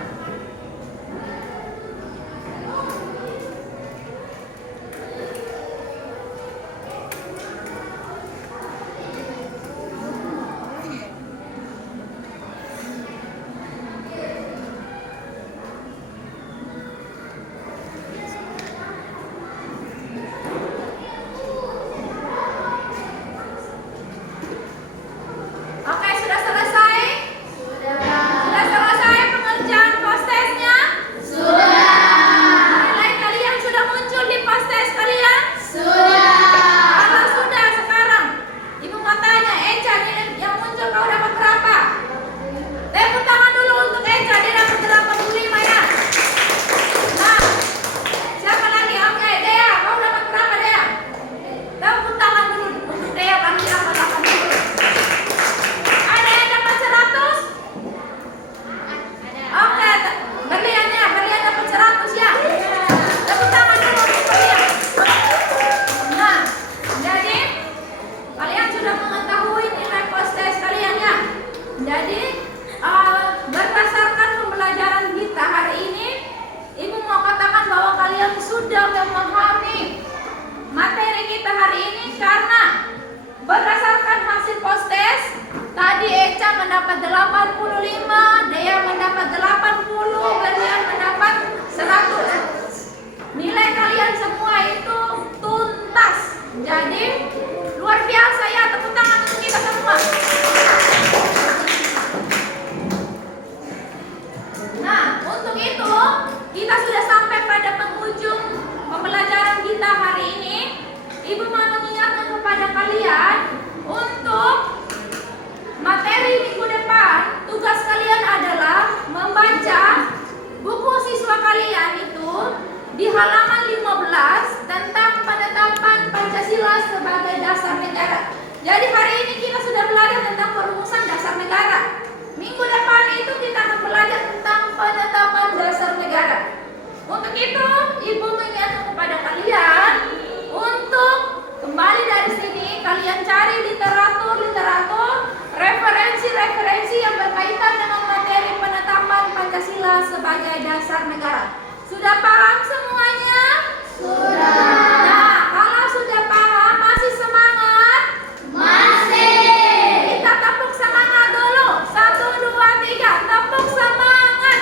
Oke, sudah selesai? Sudah selesai pengerjaan postesnya? Nilai kalian sudah muncul di postes kalian? Kalau sudah, sekarang Ibu mau tanya, Eca nilai yang muncul kau dapat berapa? Tepuk tangan dulu untuk Eca, dia dapat 85 ya. Nah, siapa lagi? Oke, Dea, kau dapat berapa Dea? Tepuk tangan dulu untuk Dea, kami dapat 80. Ada yang dapat 100? Oke, berlian dapat 100 ya. Tepuk tangan dulu untuk berlian. Nah, jadi kalian sudah mengetahui nilai postes kalian ya. Jadi berdasarkan pembelajaran kita hari ini, Ibu mau katakan bahwa kalian sudah memahami materi kita hari ini karena berdasarkan hasil postes tadi Eca mendapat 85, Dea mendapat 80, Berlian mendapat 100. Nilai kalian semua itu tuntas. Jadi luar biasa ya, tepuk tangan untuk kita semua. Nah, untuk itu kita sudah sampai pada penghujung pembelajaran kita hari ini. Ibu mau mengingatkan kepada kalian untuk materi minggu depan. Tugas kalian adalah membaca buku siswa kalian itu di halaman 15 tentang penetapan Pancasila sebagai dasar negara. Jadi hari ini kita sudah belajar tentang perumusan dasar negara. Minggu depan itu kita akan belajar tentang penetapan dasar negara. Untuk itu, Ibu mengingatkan kepada kalian untuk kembali dari sini, kalian cari literatur, referensi yang berkaitan dengan materi penetapan Pancasila sebagai dasar negara. Sudah paham semuanya? Nah, kalau sudah paham, masih semangat? Kita tepuk semangat dulu. 1, 2, 3, tepuk semangat.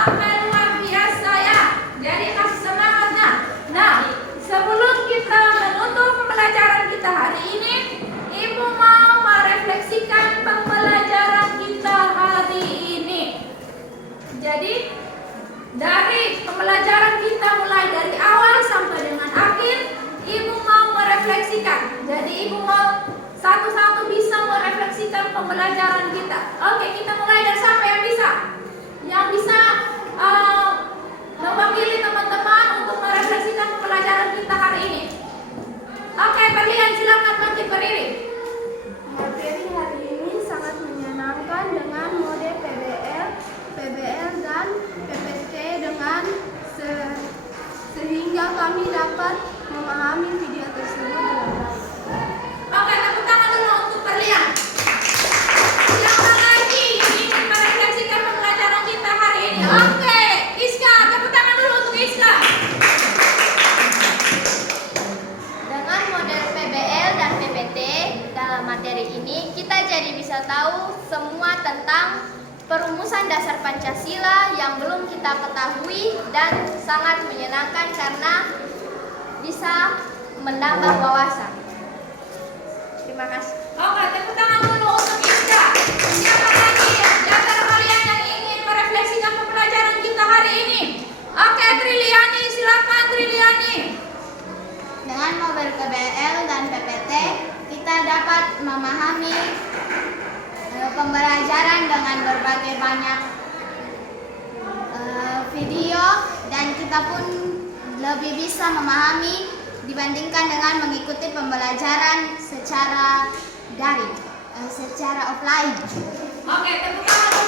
Oke, luar biasa ya. Jadi kasih semangatnya. Nah, sebelum kita menutup pembelajaran kita hari ini, Ibu mau merefleksikan pembelajaran kita hari ini. Jadi dari pembelajaran kita mulai dari awal sampai dengan akhir, Ibu mau merefleksikan. Jadi Ibu mau satu-satu bisa merefleksikan pembelajaran kita. Oke, kita mulai dari siapa yang bisa? Yang bisa mewakili teman-teman untuk merefleksikan pembelajaran kita hari ini. Oke, Berlian, silakan bangkit berdiri. Materi hari ini sangat menyenangkan dengan mode PBL dan PPT dengan sehingga kami dapat memahami video tersebut dengan baik. Oke, tepuk tangan dulu untuk Berlian. Siapa lagi yang ingin merefleksikan pembelajaran kita hari ini? Oke, Iska, tepuk tangan dulu untuk Iska. Dengan model PBL dan PPT dalam materi ini, kita jadi bisa tahu semua tentang perumusan dasar Pancasila yang belum kita ketahui dan sangat menyenangkan karena bisa menambah wawasan. Terima kasih. Oke, tepuk tangan dulu untuk Iska. Siapa lagi di antara kalian yang ingin merefleksikan pembelajaran kita hari ini? Oke, Triliani, silakan Triliani. Dengan model PBL dan PPT, kita dapat memahami pembelajaran dengan berbagai banyak video dan kita pun lebih bisa memahami dibandingkan dengan mengikuti pembelajaran secara daring, secara offline. Oke, tepuk tangan